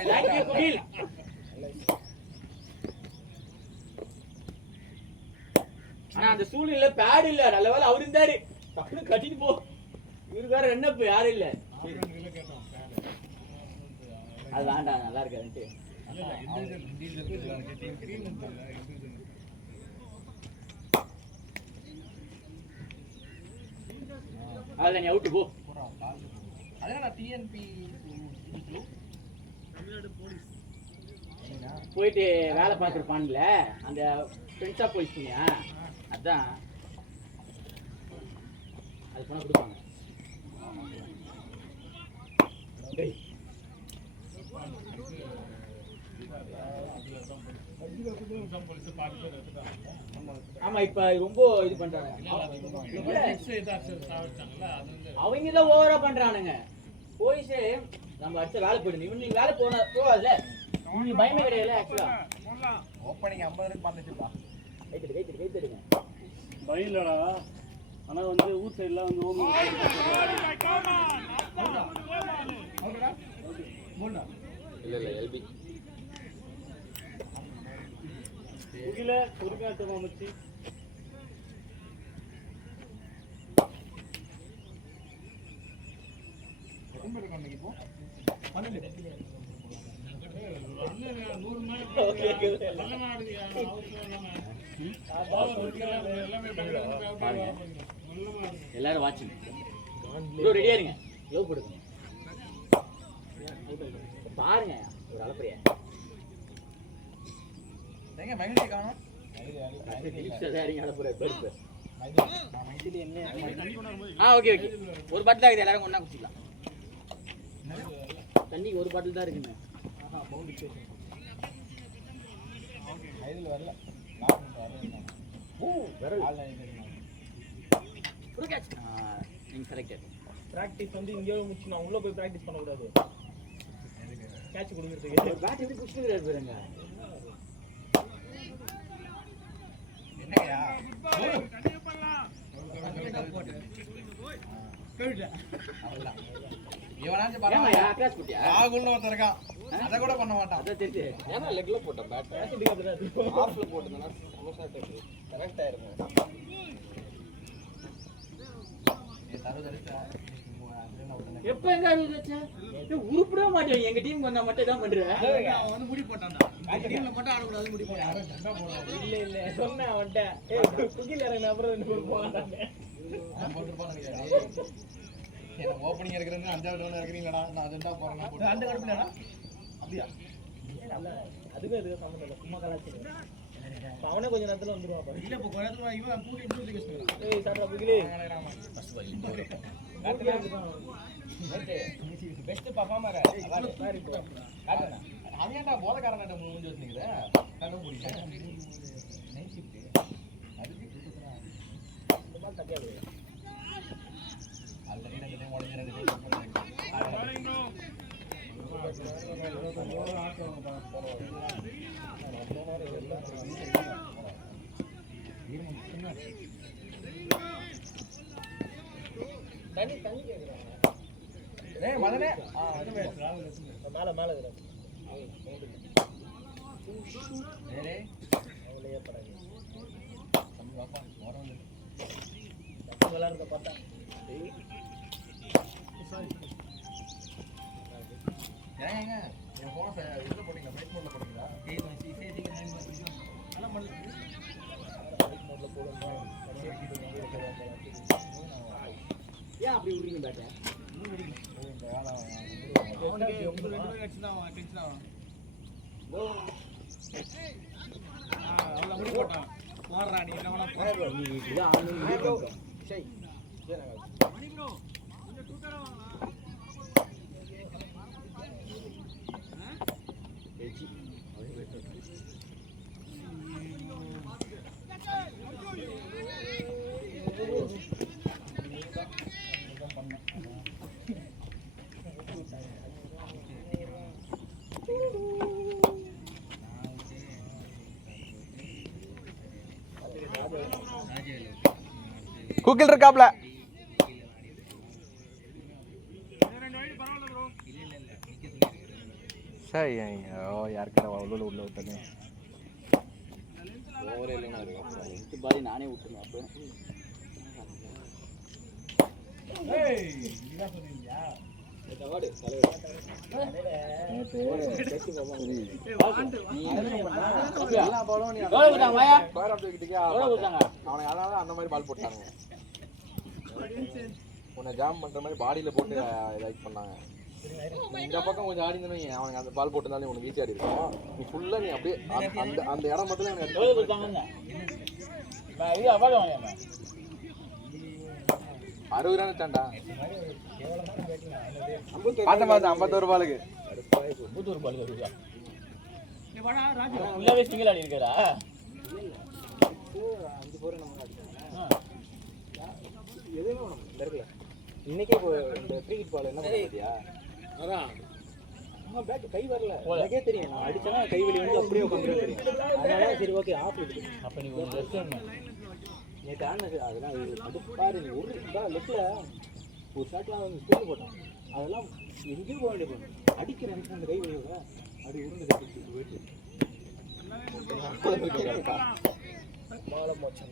தேங்க் யூ குகில். ஆனா அந்த சூழ்நிலை பேட் இல்ல, நல்ல வேளை அவர் இருந்தாரு, டக்குனு கட்டிட்டு போ. இவரு வேற என்ன இப்ப யாரும் இல்ல. அது வேண்டாம், நல்லா இருக்காதுன்ட்டு. அதுல நீ அவுட்டு போ. அதான் டிஎன்பி போயிட்டு வேலை பார்த்துருப்பான்ல அந்த ஃப்ரெண்ட்ஸா போயிடுச்சிங்க, அதான் அது பணம் கொடுப்பாங்க. ஆமா இப்ப ரொம்ப இது பண்றாங்க, அவங்க தான் ஓவரா பண்றானுங்க. போயிட்டு நம்ம அடுத்த வேலை போயிடுங்க, இவனுக்கு வேலை போகாதுல, உங்களுக்கு பயமே கிடையாது. ஆக்சுவலா ஓப்பனிங் 50 பார்த்துச்சுப்பா. கைத்தடுங்க பயிலடா. ஆனா வந்து ஊர் சைடுல வந்து இல்ல எல்பி குகில குறுக்காட்டமா மச்சி. எல்லாரும் வாட்சிங் ப்ரோ, ரெடியா இருங்க, லவ் போடுங்க பாருங்க. ஒரு அளப்பறியா எங்க மகிழ்ச்சி காணோம். ஓகே ஓகே, ஒரு பாட்டில் தான் இருக்குது, எல்லாரும் ஒண்ணா குடிச்சிக்கலாம். தண்ணி ஒரு பாட்டில் தான் இருக்குங்க. வரல நீங்க செலக்டட். பிராக்டிஸ் வந்து இங்கே முடிச்சு நான் உள்ள போய் பிராக்டிஸ் பண்ணக்கூடாது. கேட்ச் கொடுக்குறதுக்கு பேட் எப்படி குடிச்சிட்டு பாருங்க. என்னங்கயா இவனாச்சும் ஏமாயா கிளாஸ் குட்டியா ராகுல்னு ஒருத்தர் இருக்கான், அதை கூட பண்ண மாட்டான். அதான் தெரிஞ்சு. ஏன்னா லெக்ல போட்டேன் பேட் ஆஃப்ல போட்டேன்னா சமோசா டேக் கரெக்ட் ஆயிருங்க. எப்ப எங்க அறுபது வச்சா உருப்படவே மாட்டேன். எங்க டீம் வந்தா மட்டும் தான் பண்றேன். அவன் வந்து முடி போட்டான்டா, டீம்ல மட்டும் ஆடக்கூடாது முடி போட்டான். இல்ல சொன்னேன் அவன்கிட்ட, குகில் இறங்க அப்புறம் போவான்டானே. ஓப்பனிங் இருக்கிறது 5வது ரவுண்ட் இருக்கிறீங்களா, நான் அதுதான் போறேன். அந்த கடுப்புலடா அப்படியா? அதுக்கு எதுக்கு சம்பந்தம் இல்லை, சும்மா கலாச்சி அவனே கொஞ்ச நேரத்துல வந்துருவான். இல்ல இப்போ கொஞ்ச நேரத்துல இவன் பூட்டி இன்ட்ரோஸ் கேஸ்டா. ஏய் சாப்பிட குகிலே ஃபர்ஸ்ட் பால் பெஸ்ட் பெர்ஃபார்மர் காட்டுனா அவன் ஏன்டா போலக்காரன்ட்ட மூஞ்சி வச்சிருக்கிற கண்ணு புடிங்க நைட் ஷிஃப்ட் அதுக்கு இந்த மாதிரி தப்பியாது. ஆல்ரெடி ரெண்டு டைம் ஓடி ரெண்டு டைம் தண்ணி தண்ணி கேக்குறாங்க. ஏய் மதனே மேல மேல இருக்கற ஏய் அவளையே படாது தம்பி வாப்பா வரணும் தம்பி விளையாடுறத பார்த்தா ஏங்க என் போன இதுல போட்டீங்களா, ஃபைட் மோட்ல போட்டீங்களா? ஏய் நான் சீட்டிங் லைன் பண்ணீங்க நல்லா பண்ணல. ஃபைட் மோட்ல போடுங்க ஏன் அப்படி விடுறீங்க பேட்டை? குக்கில் இருக்காப்ல சார் யாருக்கா அவ்வளோ உள்ள விட்டானே ஓவரே இல்லைன்னா இருக்கும் பாதி நானே விட்டுருவேன் அப்போ. அவனை அதனால அந்த மாதிரி பால் போட்டாங்க. உன்னை ஜாம் பண்ற மாதிரி பாடியில போட்டு லைக் பண்ணாங்க. இந்த பக்கம் கொஞ்சம் ஆடி இருந்தேன் அவனுக்கு அந்த பால் போட்டதாலே உனக்கு ஈஸி ஆடி இருக்கும். நீ ஃபுல்லா நீ அப்படியே அந்த அந்த இடம் மட்டும் தான் எனக்கு 60 ரன் தாண்டா. பார்த்த 51 பாலுக்கு 51 பால் வருதா? ஃபுல்லாவே சிங்கிள் ஆடி இருக்காரா? 5 4 நம்ம அடிச்சோம். எதுவும் நம்ம தெரியல. இன்னைக்கே இந்த ஃப்ரீ ஹிட் பால் என்ன பண்ணியா? அதான் நம்ம பேட் கை வரல. எனக்கே தெரியும். நான் அடிச்சனா கை வலி வந்து அப்படியே உட்கார்ந்து தெரியும். அதனால சரி ஓகே ஆஃப் இருக்கு. அப்ப நீ ஒரு லெஃப்ட் ஹேண்ட் நேற்று ஆனது அதெல்லாம் அது பாரு நீ ஒரு லெஃப்ட்ல ஒரு ஷாட்லாம் வந்து ஸ்கோர் போட்டான். அதெல்லாம் எங்கேயும் போக வேண்டிய போகணும். அடிக்கிற நினைச்சு அந்த கை வலியோட அப்படி உருண்டு கட்டிட்டு போயிட்டு மாலை மோச்சா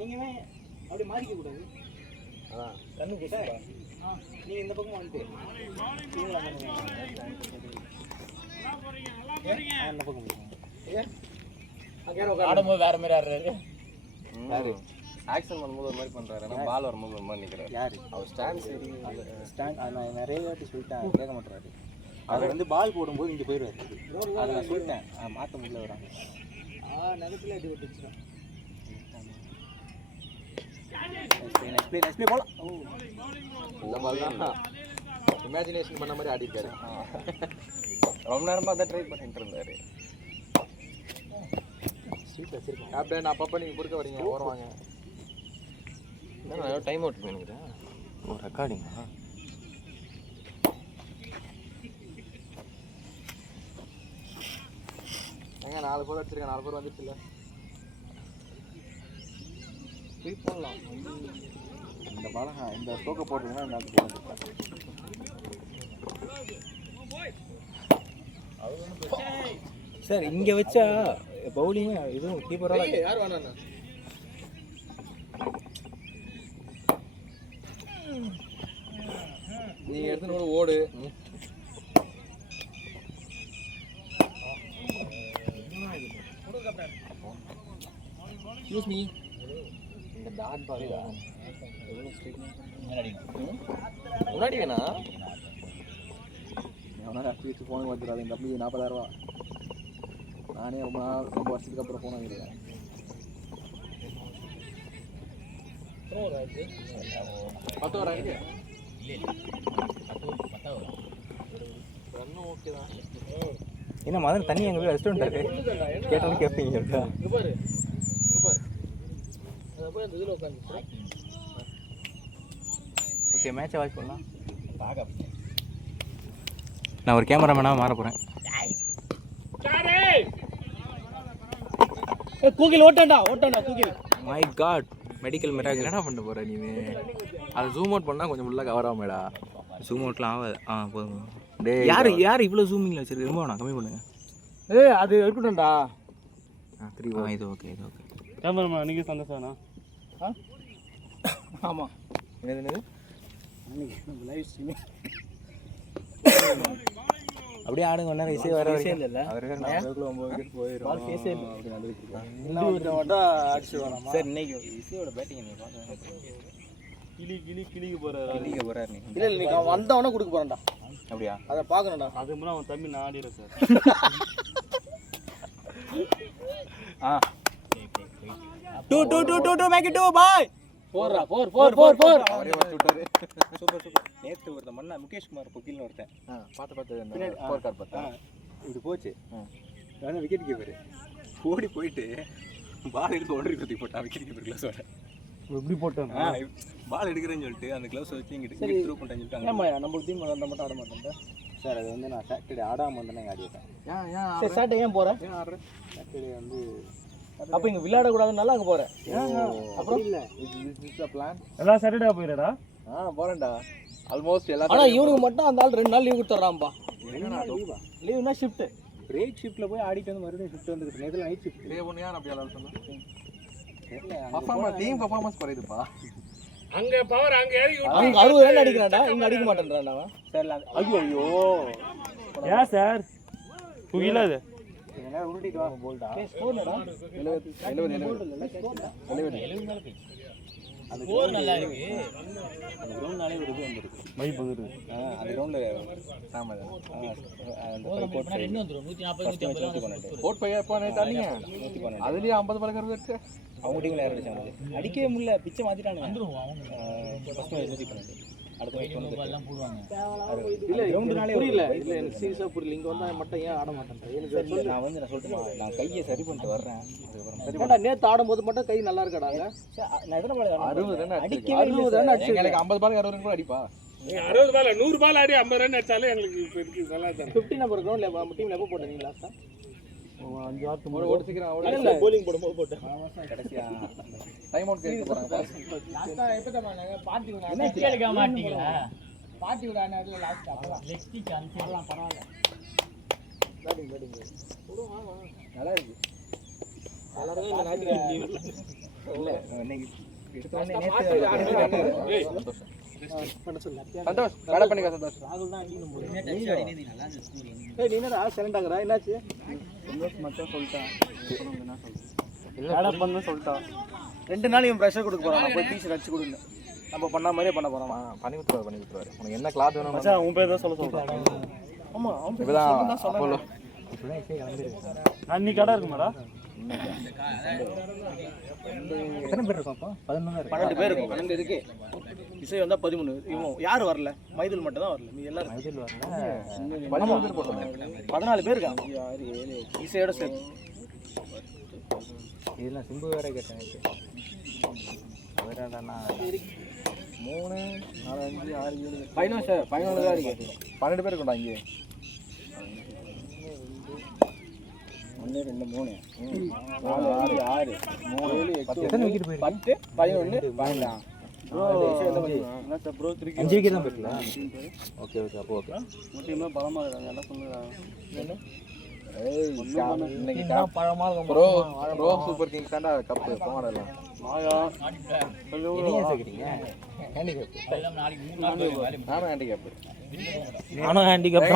நீங்க அப்படி மாறிக்க கூடாது. கண்ணு போட்டா நீங்க இந்த பக்கம் வந்துட்டு அந்த பக்கம் ஆடும்போது வேற மாதிரி ஆடுறாரு. யாரு ஆக்ஷன் பண்ணும்போது ஒரு மாதிரி பண்றாரு. ஆனா பால் வரும்போது ஒரு மாதிரி நிக்கிறாரு. யாரு அவர் ஸ்டாண்ட் சரி ஸ்டாண்ட் நான் நிறைய வாட்டி சொல்லிட்டேன் கேட்க மாட்டேறாரு. அவர் வந்து பால் போடும்போது இங்கே போயிடுவாரு. அதை நான் சொல்லிட்டேன் மாற்ற முடியல வராங்க. நகத்துல அடி விட்டுச்சுன்னா போகலாம். இந்த பால் தான் இமேஜினேஷன் பண்ண மாதிரி ஆடி இருக்காரு. ரொம்ப நேரமா அதான் ட்ரை பண்ணிட்டு இருந்தாரு. கேப்டன் அப்பப்போ நீங்கள் கொடுக்க வரீங்க ஓரவாங்க. என்ன டைம் அவுட் பண்ணிக்கிறேன் ஒரு ரெக்கார்டிங்கா? ஏங்க 4 பேர் அடிச்சிருக்கேன். 4 பேர் வந்துச்சு இல்லை ஃப்ரீ போடலாம். இந்த பாலம் இந்த ஸ்டோக்கை போட்டிங்கன்னா சார் இங்கே வச்சா பவுலிங் இதுவும் கீப்பராக யார் வேணா நீ எடுத்துன்னு ஓடு. எக்ஸ்கியூஸ் மீ இந்த டாட் பால் எவ்வளோ ஸ்ட்ரைட் முன்னாடி வேணா எவனா அட்லீஸ்ட் ஃபோன் வந்துடாது. இந்த தம்பி 40,000 ரூபா. நானே ரொம்ப வருஷத்துக்கு அப்புறம் ஃபோன் வாங்கியிருக்கேன். ஓகே தான். என்ன மாதிரி தண்ணி எங்கே போய் வச்சுட்டு வந்துட்டாரு கேட்டாலும் கேட்பீங்க. இங்கே பாரு அதை போய் அந்த இதில் உட்காந்து ஓகே மேட்சை வாட்ச் பண்ணலாம். நான் ஒரு கேமராமேனாக மாற போகிறேன். கூகிள் ஓட்டாண்டா Google. My God medical miracle. என்ன பண்ண போகிற நீ? அதை ஜூம் அவுட் பண்ணால் கொஞ்சம் ஃபுல்லாக கவர் ஆகுமேடா. ஜூம் அவுட்லாம் ஆகாது. போதும். டே யார் இவ்வளோ ஜூமிங்கில் வச்சிருக்கு? ரொம்ப வேணாம் கம்மி பண்ணுங்க. அது இருக்கட்டும்டா. 3 இது ஓகே இது ஓகே. கேமரா நீங்கள் சந்தோஷம்ண்ணா. ஆமாம் என்னது லைவ் ஸ்ட்ரீமிங் அப்படியே ஆடுங்க. ஒன்றரை இசை வர இல்லை போயிடும். சார் இன்னைக்கு இசையோட பேட்டிங் கிளிக்கு போகிறாரு. கிளிக்க போகிறாரு. இல்லை இல்லை நீ வந்தவொடனே கொடுக்க போகிறேன்டா. அப்படியா? அதை பார்க்கணும்டா. அது முன்னாடி அவன் தம்பி நான் ஆடிடுறேன் sir. To make it 2 boy. Four super super. நேற்று ஒருத்தன் மண்ணா முகேஷ்குமார் பொக்கில்னு ஒருத்தன் பார்த்து ஸ்கோர் கார்டு பார்த்தா இது போச்சு. ஆனால் விக்கெட் கீப்பர் ஓடி போயிட்டு பால் எடுத்து ஒன்றரை குத்தி போட்டான். விக்கெட் கீப்பர் க்ளவுஸோட எப்படி போட்டேன் பால் எடுக்கிறேன்னு சொல்லிட்டு அந்த க்ளவுஸ் வச்சு இங்கிட்டு த்ரூ பண்ணிட்டேன்னு சொல்லிட்டாங்க. ஏமா நம்ம டீம் அந்த மட்டும் ஆட மாட்டேன் சார். அது வந்து நான் சாட்டர்டே ஆடாமல் வந்தேன். ஆடிட்டேன். சரி சாட்டர்டே ஏன் போகிறேன்? ஏன் ஆடுறேன்? சாட்டர்டே வந்து அப்போ இங்கே விளையாடக்கூடாதுனால அங்கே போகிறேன். அப்புறம் இல்லை இது பிளான். எல்லா சாட்டர்டே போயிடா? போகிறேன்டா ஆல்மோஸ்ட் எல்லாரும். ஆனால் இவனுக்கு மட்டும் அந்த ஆள் 2 நாள் லீவ் கொடுத்துட்றான்ப்பா. லீவுனா ஷிஃப்ட் பிரேக் ஷிஃப்ட்ல போய் ஆடிட்டு வந்து மறுபடியும் ஷிஃப்ட் வந்துருக்கு நேத்துல நைட் ஷிஃப்ட் இதே ஒன்று யார் அப்படி அலர்ட் சொன்னா தெரியல பர்ஃபார்மன்ஸ் டீம் பர்ஃபார்மன்ஸ் குறையுதுப்பா அங்க பவர் அங்க இறங்கி அங்க 60 ரன் அடிக்கிறான்டா இங்க அடிக்க மாட்டேன்றான்டா அவன் சரி ஐயோ ஐயோ ஏன் சார் புகில அது என்ன உருட்டிட்டு வா போல்டா ஸ்கோர் என்னடா 70 அந்த ஸ்கோர் நல்லா இருக்கு. அந்த கிரவுண்ட்னாலே ஒரு இது வந்துருக்கு மை பகுது அந்த கிரவுண்ட்ல ஆமா அந்த போனா இன்னும் வந்துரும் 140 150 கோட் பையா எப்போ தள்ளிங்க 112 அதுலயே 50 பழக்கிறது இருக்கு அவங்க டீம்ல யார் அடிச்சாங்க அடிக்கவே முடியல பிச்சை மாத்திட்டானுங்க வந்துரும் அவங்க ஃபர்ஸ்ட் மேட்ச் 112 அடுத்த மேட்ச் மொபைல் எல்லாம் போடுவாங்க. இல்ல கிரவுண்ட்னாலே புரியல இல்ல எனக்கு சீரியஸா புரியல இங்க வந்தா மட்டும் ஏன் ஆட மாட்டேன் எனக்கு நான் சொல்றேன் நான் கையை சரி பண்ணிட்டு வர்றேன் அதுக்கப்புறம் சரி நேத்து ஆடும்போது மட்டும் கை நல்லா இருக்கடாங்க நான் எத்தனை பால் 60 ரன் அடிக்கவே 60 ரன் அடிச்சு எனக்கு 50 பால் 60 ரன் கூட அடிப்பா நீங்க 60 பால் 100 பால் ஆடி 50 ரன் அடிச்சாலே எங்களுக்கு இப்ப இருக்கு நல்லா தான் 15 நம்பர் கிரவுண்ட்ல நம்ம டீம்ல எப்போ போட்டீங்க லாஸ்டா 5 வாரத்துக்கு ஓட சீக்கிரம் இல்ல bowling போடும்போது போட்டேன் கடைசியா டைம் அவுட் கேட்க போறாங்க லாஸ்டா எப்ப தமாங்க பார்ட்டி என்ன கேட்க மாட்டீங்களா? பார்ட்டி விடானதுல லாஸ்ட் அப்பலாம் லெக் ஸ்டிக் அன்செல்லாம் பரவாயில்ல. பேட்டிங் நல்லா இருக்கு எல்லாரும் இந்த நாட்டுக்கு லீவ் இல்ல இன்னைக்கு எடுத்தோனே நேத்து சந்தோஷ் வேலை பண்ணிக்க சந்தோஷ் ராகுல் தான் அடிக்கணும் போல என்ன டச் ஆடி நீ நல்லா அந்த ஸ்கோர் ஏய் நீ என்னடா சைலண்ட் ஆகுறா என்னாச்சு சந்தோஷ் மட்டும் சொல்லிட்டான் வேலை பண்ணு சொல்லிட்டான் 2 நாள் இவன் பிரஷர் கொடுக்க போறான் போய் பீஸ் அடிச்சு கொடுங்க நம்ம பண்ண மாதிரியே பண்ண போறான் பண்ணி விட்டுருவாரு உனக்கு என்ன கிளாத் வேணும் மச்சான் உன் பேர் தான் சொல்ல சொல்றான் ஆமா அவன் இப்பதான் அப்போலோ அன்னி கடை இருக்குமாடா எத்தனை பேர் இருக்கோம் அப்போ 12 பேர் இருக்கும் 12 இருக்கு இசை வந்தா 13 இவன் யார் வரல மைதில் மட்டும் தான் வரல நீ எல்லாரும் மைதில் வரல 14 பேர் போட்டாங்க 14 பேர் இருக்காங்க 6 7 இசையோட சேர்த்து இதெல்லாம் சிம்பு வேற கேட்டேன் அவராடனா 3 4 5 6 7 ஃபைனல் சார் ஃபைனல் தான் இருக்கு 12 பேர் இருக்கா இங்கே 1 2 3 4 6 6 3 7 8 எத்தனை விக்கெட் போயிருக்கு 10 11 12 ப்ரோ என்ன ப்ரோ 3 விக்கெட் தான் போயிட்டல ஓகே அப்போ ஓகே டீமே பலமா இருக்காங்க எல்லாம் சொல்லுங்க என்ன இன்னைக்கு பழமா ப்ரோ சூப்பர் கிங்ஸ் தான்டா கப் போறல மாயா நீங்க சேக்கிட்டீங்க ஹேண்டிகேப் எல்லாம் நாளைக்கு 3 நாள் நானும் ஹேண்டிகேப் நானும் ஹேண்டிகேப்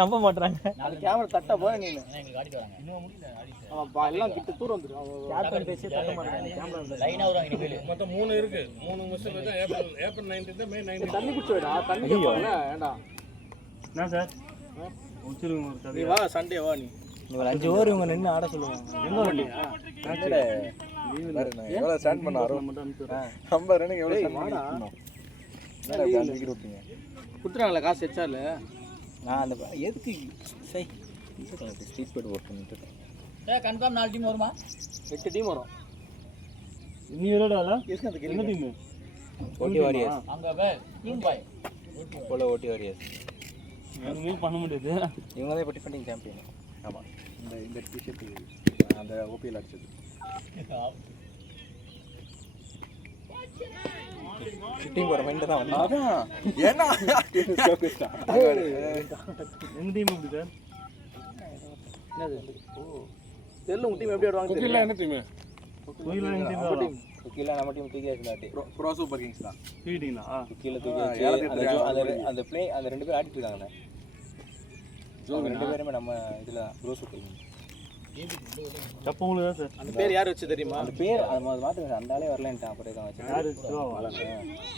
நம்ப மாட்டாங்க அது கேமரா தட்ட போற நீ எங்களுக்கு ஆடிட்டு வராங்க. இன்னும் முடியல ஆடிட்டு. ஆமா எல்லாம் கிட்ட தூரம் வந்துரும் கேப்டன் பேசி தட்ட மாட்டாங்க கேமரா லைனா வருவாங்க இனிமேல். மொத்தம் 3 இருக்கு 3 மிஸ் தான் ஏப்ரல் 19 மே 19 தண்ணி குடிச்சோடா தண்ணி கேப்பாங்க ஏண்டா என்ன சார் முடிச்சிருங்க ஒரு நீ கதை வா சண்டே வா நீ ஒரு 5 ஓவர் இவங்க நின்னு ஆட சொல்லுவாங்க எங்க வண்டியா எவ்வளவு ஸ்டாண்ட் பண்ணாரோ மட்டும் அனுப்பிடுறேன் 50 ரன்னுக்கு எவ்வளவு ஸ்டாண்ட் பண்ணணும் என்னடா இப்படி விக்கெட் விட்டீங்க குடுறாங்களா காசு ஹெச்ஆர்ல நான் அந்த எதுக்கு சை ஸ்ட்ரீட் போர்ட் ஒர்க் பண்ணிட்டு டேய் கன்ஃபார்ம் 4 டீம் வருமா? 8 டீம் வரும் நீ விளையாடல எஸ்க்கு அந்த என்ன டீம் ஓடி வாரியர்ஸ் அங்க பே டீம் பாய். போல ஓடி வாரியர்ஸ் எதுவுமே பண்ண முடியாது இவங்க தான் இப்போ டிஃபெண்டிங் சாம்பியன் ஆமா இந்த டி-ஷர்ட் அந்த ஓபிஎல் அடிச்சது ஷூட்டிங் போற மைண்ட் தான் வந்தா அதான் ஏன்னா எங்க டீம் எப்படி சார் என்னது ஓ தெரியல உங்க டீம் எப்படி ஆடுவாங்க இல்ல என்ன டீம் கோயில எங்க டீம் நம்ம டீம் கீழ நம்ம டீம் தூக்கி ஆச்சுடாட்டி ப்ரோ சூப்பர் கிங்ஸ் தான் தூக்கிட்டீங்களா கீழ தூக்கி ஆச்சு அந்த ப்ளே அந்த 2 பேர் ஆடிட்டு இருக்காங்கல ஜோ 2 பேருமே நம்ம இதுல ப்ரோ சூப்பர் கிங்ஸ் தப்பு உங்களுக்கு தான் சார் அந்த பேர் யார் வச்சு தெரியுமா அந்த பேர் அது மாத்துங்க அந்த ஆளே வரலன்ட்டான் அப்புறம் தான் வச்சு யாரு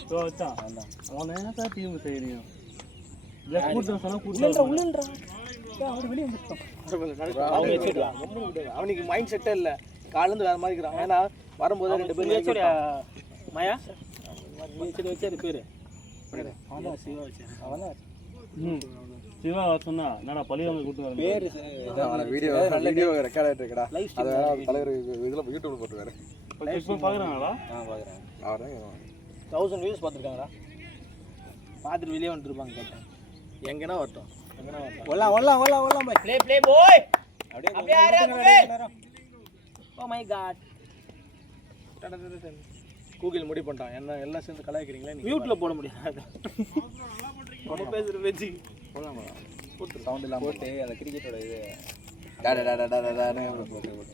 ஸோ வச்சான் அவன் என்ன சார் டீம் செய்யறீங்க பிளஸ் கூட்டம் சொன்னா கூட்டம் உள்ளன்றா அவர் வெளிய வந்துட்டான் அவனுக்கு மைண்ட் செட்டே இல்ல கால்ல இருந்து வேற மாதிரி இருக்கான் ஏன்னா வரும்போது 2 பேர் மாயா வச்சு வச்சாரு பேரு அவன் சிவா வச்சாரு அவன் சிவா சொன்னா என்னடா பழி வாங்க கூட்டு வரேன் பேரு வீடியோ ரெக்கார்ட் ஆயிட்டு இருக்கடா அத தலைவர் இதுல யூடியூப்ல போட்டுவாரு இப்போ பாக்குறாங்களா நான் பாக்குறேன் அவரே 1000 வியூஸ் பாத்துட்டாங்கடா பாத்துட்டு வெளிய வந்துருப்பாங்க கேட்டேன் எங்கனா வரட்டும் எங்கனா வரட்டும் ஒல்லாம் பை ப்ளே பாய். அப்படியே ஆரே ஓ மை காட் கூகுள் முடி பண்ணிட்டான் என்ன எல்லாம் சேர்ந்து கலாய்க்கிறீங்களா மியூட்ல போட முடியாது நம்ம பேசுற வெஜி போலாம் சவுண்ட் இல்லாம போட்டு அந்த கிரிக்கெட்டோட இது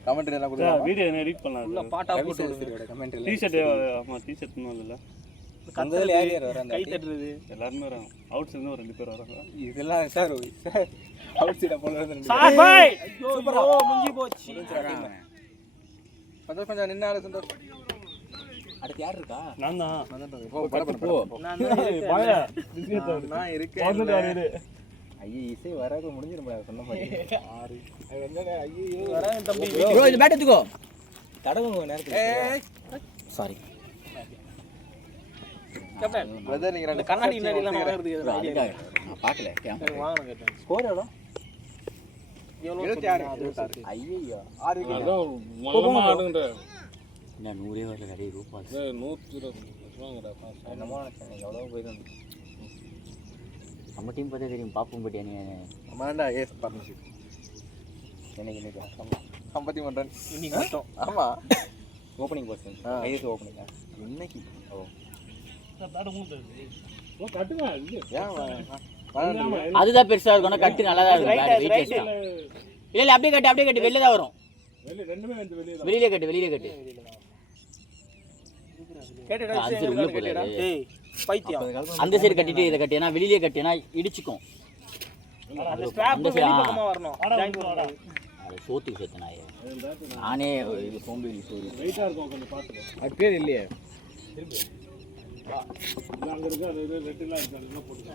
கமெண்ட்ரி எல்லாம் கொடுக்கலாம். வீடியோ எடிட் பண்ணலாம். உள்ள பாட்டா போட்டு கமெண்ட்ரி டி-ஷர்ட் ஆமா டி-ஷர்ட் இல்ல. கந்தல யார் யார் வராங்க? கை தட்டுறது எல்லாரும் வராங்க. அவுட் சைடுல ஒரு 2 பேர் வராங்க. இதெல்லாம் சார் அவுட் சைட போல வந்து சார் பாய் சூப்பரா முடிஞ்சு போச்சு. கொஞ்சம் நின்னால சந்தோஷம். அடுத்து யார் இருக்கா? நான் தான். போ போ. நான் இருக்கேன். வந்துட்டாரு. ஐயே இசை வராது முடிஞ்சிரும் சொன்ன மாதிரி. 6 என்னடா ஐயோ வராங்க தம்பி. ப்ரோ இந்த பேட் எடுத்துக்கோ. தடவுங்க நேரத்துல. சாரி. கேப்டன் பிரதர் நீங்க ரெண்டு கண்ணாடி முன்னாடி எல்லாம் வாங்குறதுக்கு ப்ரோ அதுக்காக நான் பார்க்கல. வாங்கணும் கேட்டேன். ஸ்கோர் எவ்வளோ? 76. ஐயோ 6 விக்கெட். அதோ மொல்லமா ஆடுங்கடா. என்ன 100 வரல கடை ரூபாய். 120 வாங்கடா பாஸ். என்னமோ நினைச்சேன் எவ்வளோ போயிருந்து. நம்ம டீம் பார்த்தா தெரியும் பாப்போம் பட்டியா நீ. அம்மாண்டா ஏஸ் பார்ட்னர்ஷிப். எனக்கு 53 ரன் இன்னைக்கு மட்டும். ஆமா ஓப்பனிங் போஸ்ட் ஐஎஸ் ஓப்பனிங் இன்னைக்கு. ஓ பேட் மூணு ஓ கட்டுங்க இது. ஏன் அதுதான் பெருசா இருக்கும். ஆனா கட்டு நல்லா தான் இருக்கும். பேட் வெயிட் தான். இல்ல அப்படியே கட்டு வெளில தான் வரும். வெளிய ரெண்டுமே வந்து வெளிய தான். வெளியில கட்டு. கேட்டடா அது சரி உள்ள போடா. ஏய் பைத்தியம். அந்த சைடு கட்டிட்டு இத கட்டினா வெளியிலே கட்டினா இடிச்சுக்கும். அந்த ஸ்ட்ராப் வெளிய பக்கமா வரணும். ஜாயின் பண்ணணும். அது சோத்துக்கு சேர்த்து நாயே. நானே இது சோம்பேறி சோறு. வெயிட்டா இருக்கும் கொஞ்சம் பாத்துக்கோ. அது பேர் இல்லையே. அங்க இருக்கு அது ரெட்டிலா இருக்கு அதெல்லாம் போட்டுங்க.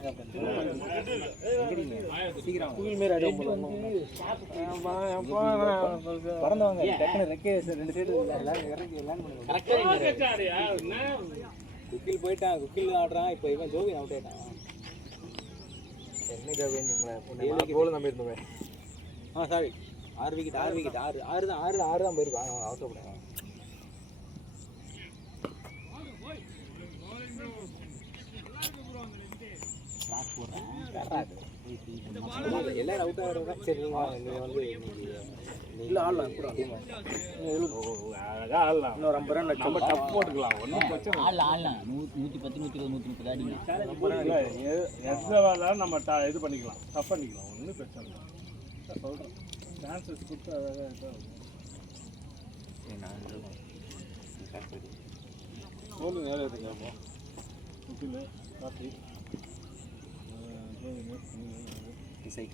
சீக்கிரம் கூல் மேல அடியும் போடணும். பறந்தவங்க டக்குனு ரெக்கே ரெண்டு சைடு எல்லாம் இறங்கி எல்லாம் பண்ணுவாங்க. கரெக்ட்டா கேச்சாரியா என்ன குக்கில் போயிட்டான். குக்கில் ஆடுறான். இப்போ இவன் ஜோவி அவுட் ஆயிட்டான். என்ன ஜோவி நம்மள கோல் நம்பி இருந்தோமே. சாரி 6 விக்கெட் 6 தான் போயிருக்கான். அவசரப்படாத. எல்லாரும் அவுட் ஆகிறவங்க சரி நீங்கள் வந்து இல்லை ஆடலாம் கூட அழகா ஆடலாம். இன்னொரு 50 ரன் நம்ம டப் போட்டுக்கலாம். ஒண்ணும் பிரச்சனை ஆடலாம் 110 120 130 அடிங்க. இல்ல. எஸ்வால நம்ம இது பண்ணிக்கலாம். டப் பண்ணிக்கலாம். ஒண்ணும் பிரச்சனை இல்லை. சொல்றேன். சான்சஸ் கொடுத்து அழகா கோல் நேரா இருக்கு அப்போ. முக்கில கார்த்தி இசை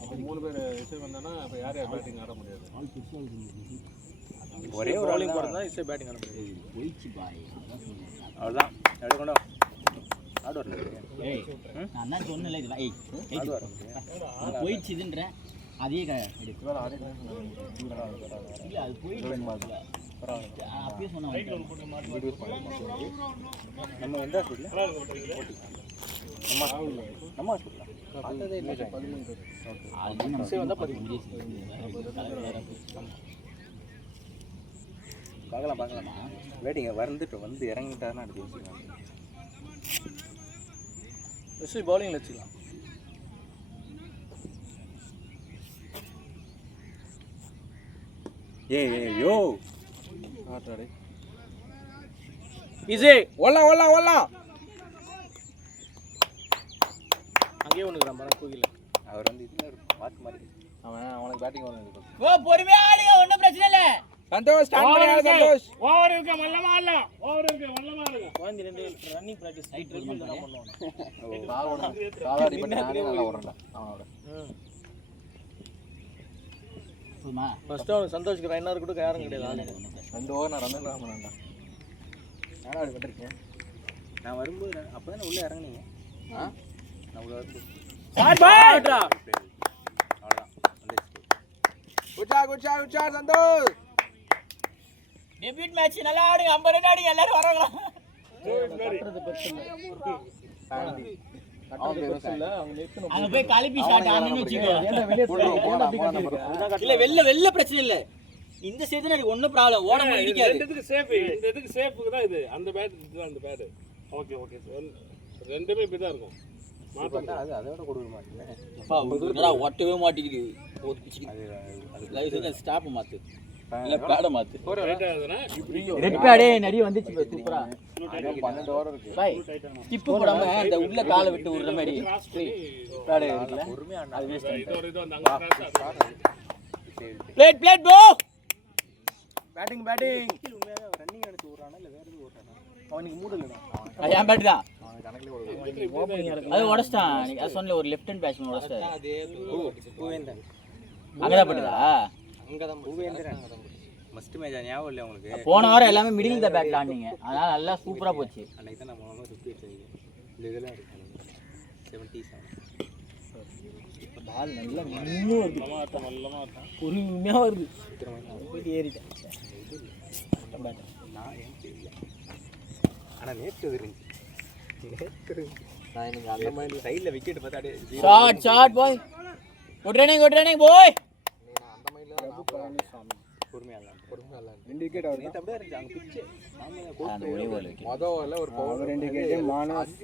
அப்போ 3 பேர் இசை வந்தானா அப்போ யார் பேட்டிங் ஆட முடியாது. ஒரே ஒரு bowling போறதா இசை பேட்டிங் ஆட முடியும். போயிச்சு பாய். அவ்வளோதான் எடுத்து கொண்டா ஆடு வரல. ஏய் நான் தான் சொன்னல இது ஏய் ஆடு வர அது போயிச்சுன்றேன். அதே எடுத்து இவன் ஆடு இல்ல அது போயிச்சு. அப்பயே சொன்னேன். நம்ம எந்த ஹாஸ்பிட்டல்? நம்ம ஹாஸ்பிட்டல் பார்த்ததே இல்லை. அது நம்ம வந்தா 15 பார்க்கலாமா வெயிட்டிங்க வந்து இறங்கிட்டாருன்னா அடுத்து யோசிக்கலாம். இசை பவுலிங்ல வச்சுக்கலாம். யோ ஆட்டாடே இசை ஓலா அங்கேயே ஒண்ணுக்குறான் பாரு கூகில. அவர் வந்து இதில் மார்க் மாதிரி அவனுக்கு பேட்டிங் வரணும். ஓ பொறுமையா ஆடுங்க ஒண்ணும் பிரச்சனை இல்ல. சந்தோஷ் ஸ்டார்ட் பண்ணி சந்தோஷ். ஓவர் இருக்கு மல்லமா ஆடலாம். ஓவர் இருக்கு மல்லமா ஆடுங்க. குழந்தை ரெண்டு ரன்னிங் பிராக்டிஸ் ரைட் ட்ரெட்மில் தான் பண்ணுவாங்க. சாதாடி பட்டு நானே நல்லா ஓடுறேன் அவனோட. சும்மா ஃபர்ஸ்ட் அவன் சந்தோஷ்க்கு ரன்னர் கூட யாரும் கிடையாது ஆளு. 2 ஓவர் நான் ரன் ராமனாண்டா. நானும் அப்படி பண்ணிருக்கேன். நான் வரும்போது அப்பதான் உள்ள இறங்குனீங்க. நான் உள்ள வரும்போது அவ்வளவுதான். குச்சா சந்தோஷ். டெபியூட் மேட்ச் நல்லா ஆடுங்க. 50 ரன் ஆடுங்க எல்லாரும் வராங்க. அங்க போய் கலப்பி ஷாட் ஆனன்னு வெச்சுக்கோ. இல்ல வெல்ல பிரச்சனை இல்ல. இந்த சைடுல எனக்கு ஒண்ணும் ப்ராப்ளம். ஓட மாதிரி இருக்காது. ரெண்டுத்துக்கு சேஃப். இந்த இதுக்கு சேஃப்க்கு தான் இது. அந்த பேட் இதுதான் அந்த பேட். ஓகே ரெண்டுமே இப்படி தான் இருக்கும். மாத்தா அது அதோட கொடுக்க மாட்டேன். அப்பா ஒட்டவே மாட்டேங்குது. போட்டு பிச்சிட்டு. அது லைவ் ஸ்டாப் மாத்து. இல்ல பேட மாத்து ரைட் ஆகுதுன்னா இப்படி ரெட் பேடே நடி வந்துச்சு சூப்பரா 12 ஓவர் இருக்கு பை டிப்பு போடாம அந்த உள்ள காலை விட்டு விடுற மாதிரி பேட இருக்குல அது வேஸ்ட் இது வந்து அங்க கிராஸ் பிளேட் ப்ரோ பேட்டிங் உண்மையாவே ரன்னிங் எடுத்து ஓடுறானா இல்ல வேற எதுவும் ஓடுறானா அவனுக்கு மூடு இல்லடா ஐயா பேட் தான் அவன் கணக்குல ஓடுறான் அது உடைச்சிட்டான் நீ அது சொன்ன ஒரு லெஃப்ட் ஹேண்ட் பேட்ஸ்மேன் உடைச்சாரு அதே பூவேந்தன் அங்கதான் பட்டுதா அங்கதான் பூவேந்தன் மஸ்ட் மேட்ச் ஞாபகம் இல்ல உங்களுக்கு போன வாரம் எல்லாமே மிடில் த பேட்ல ஆடினீங்க அதனால நல்லா சூப்பரா போச்சு அன்னைக்கு தான் நம்ம வந்து ரிப்பீட் செய்யுங்க இந்த இதெல்லாம் இருக்கு 77 பால் நல்லா நின்னு வருது நல்லமா இருக்கும் பொறுமையா வருது போய் ஏறிட்டேன் நான் ஏன் தெரியல ஆனா நேத்து இருந்துச்சு நான் எனக்கு அந்த மாதிரி சைடுல விக்கெட் பார்த்தா அப்படியே ஷாட் பாய் குட் ரன்னிங் பாய் அந்த மாதிரி பொறுமையா இல்ல 2 விக்கெட் ஆகுது நேத்து அப்படியே இருந்துச்சு அங்க பிட்ச் அந்த ஒரே பால் வைக்க மொதல்ல ஒரு பவர் 2 விக்கெட் மானஸ்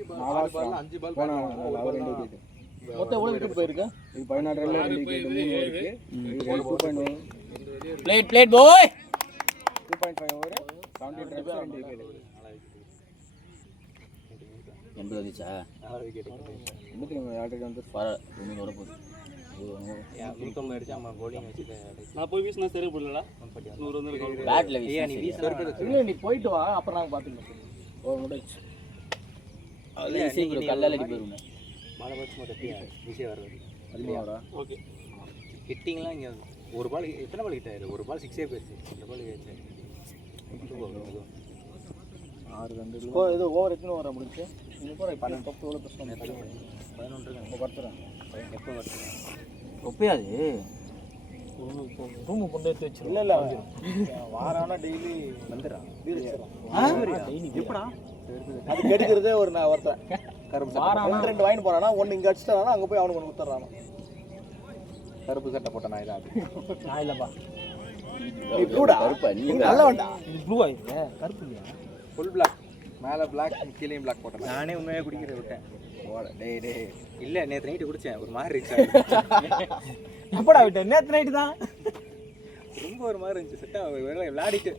5 பால் போனாங்க அவர் 2 விக்கெட் மொத்தம் எவ்வளவு விக்கெட் போயிருக்கு இது 16 ரன்ல 2 விக்கெட் 3 ஓவருக்கு பிளேட் பாய் 2.5 ஓவர் 70 ரன்ஸ் 2 விக்கெட் 80 வந்துச்சா 4 விக்கெட் இன்னும் ஆல்ரெடி வந்து பர பூமியில ஓட போகுது நூத்தம்பது அடிச்சு அம்மா bowling வச்சுட்டு நான் போய் வீசினா சரி போடலடா 100 வந்து பேட்ல நீ வீச இல்ல நீ போயிட்டு வா அப்புறம் நாங்க பாத்துக்கலாம் ஓ முடிச்சு அது சீக்கிரம் கல்லால அடி போயிருங்க மாலை வச்சு மட்டும் வீசே வருது இல்லையாடா ஓகே ஹிட்டிங்லாம் இங்கே ஒரு பால் எத்தனை பால் ஹிட் ஆயிரு ஒரு பால் 6 போயிடுச்சு இந்த பால் ஆச்சு 6 ரன் ஏதோ ஓவர் எத்தனை ஓவர் முடிச்சு நீங்க போற 12 தொப்பு எவ்வளவு பிரச்சனை 11 ரன் படுத்துறேன் எப்போ வருது ஒப்பையாது ரூம் கொண்டு எடுத்து வச்சிரு இல்ல வாரானா டெய்லி வந்துடுறான் எப்படா அது கெடுக்கிறதே ஒருத்தன் கருப்பு சட்டை 2 வாங்கி போறானா ஒன்னு இங்க அடிச்சிட்டானா அங்க போய் அவனுக்கு ஒன்று கொடுத்துறானா கருப்பு சட்டை போட்ட நான் இதான் நான் இல்லப்பா நீ ப்ளூடா கருப்பா நீ நல்ல வண்டா இது ப்ளூ ஆயிடுச்சு கருப்பு இல்லையா ஃபுல் பிளாக் மேலே பிளாக் கீழேயும் பிளாக் போட்டேன் நானே உண்மையாக குடிக்கிறத விட்டேன் ஓட டேய் இல்லை நேற்று நைட்டு குடித்தேன் ஒரு மாதிரி இருந்துச்சு எப்படா விட்ட நேத்து நைட்டு தான் ரொம்ப ஒரு மாதிரி இருந்துச்சு செட்டாக விளையாடிட்டு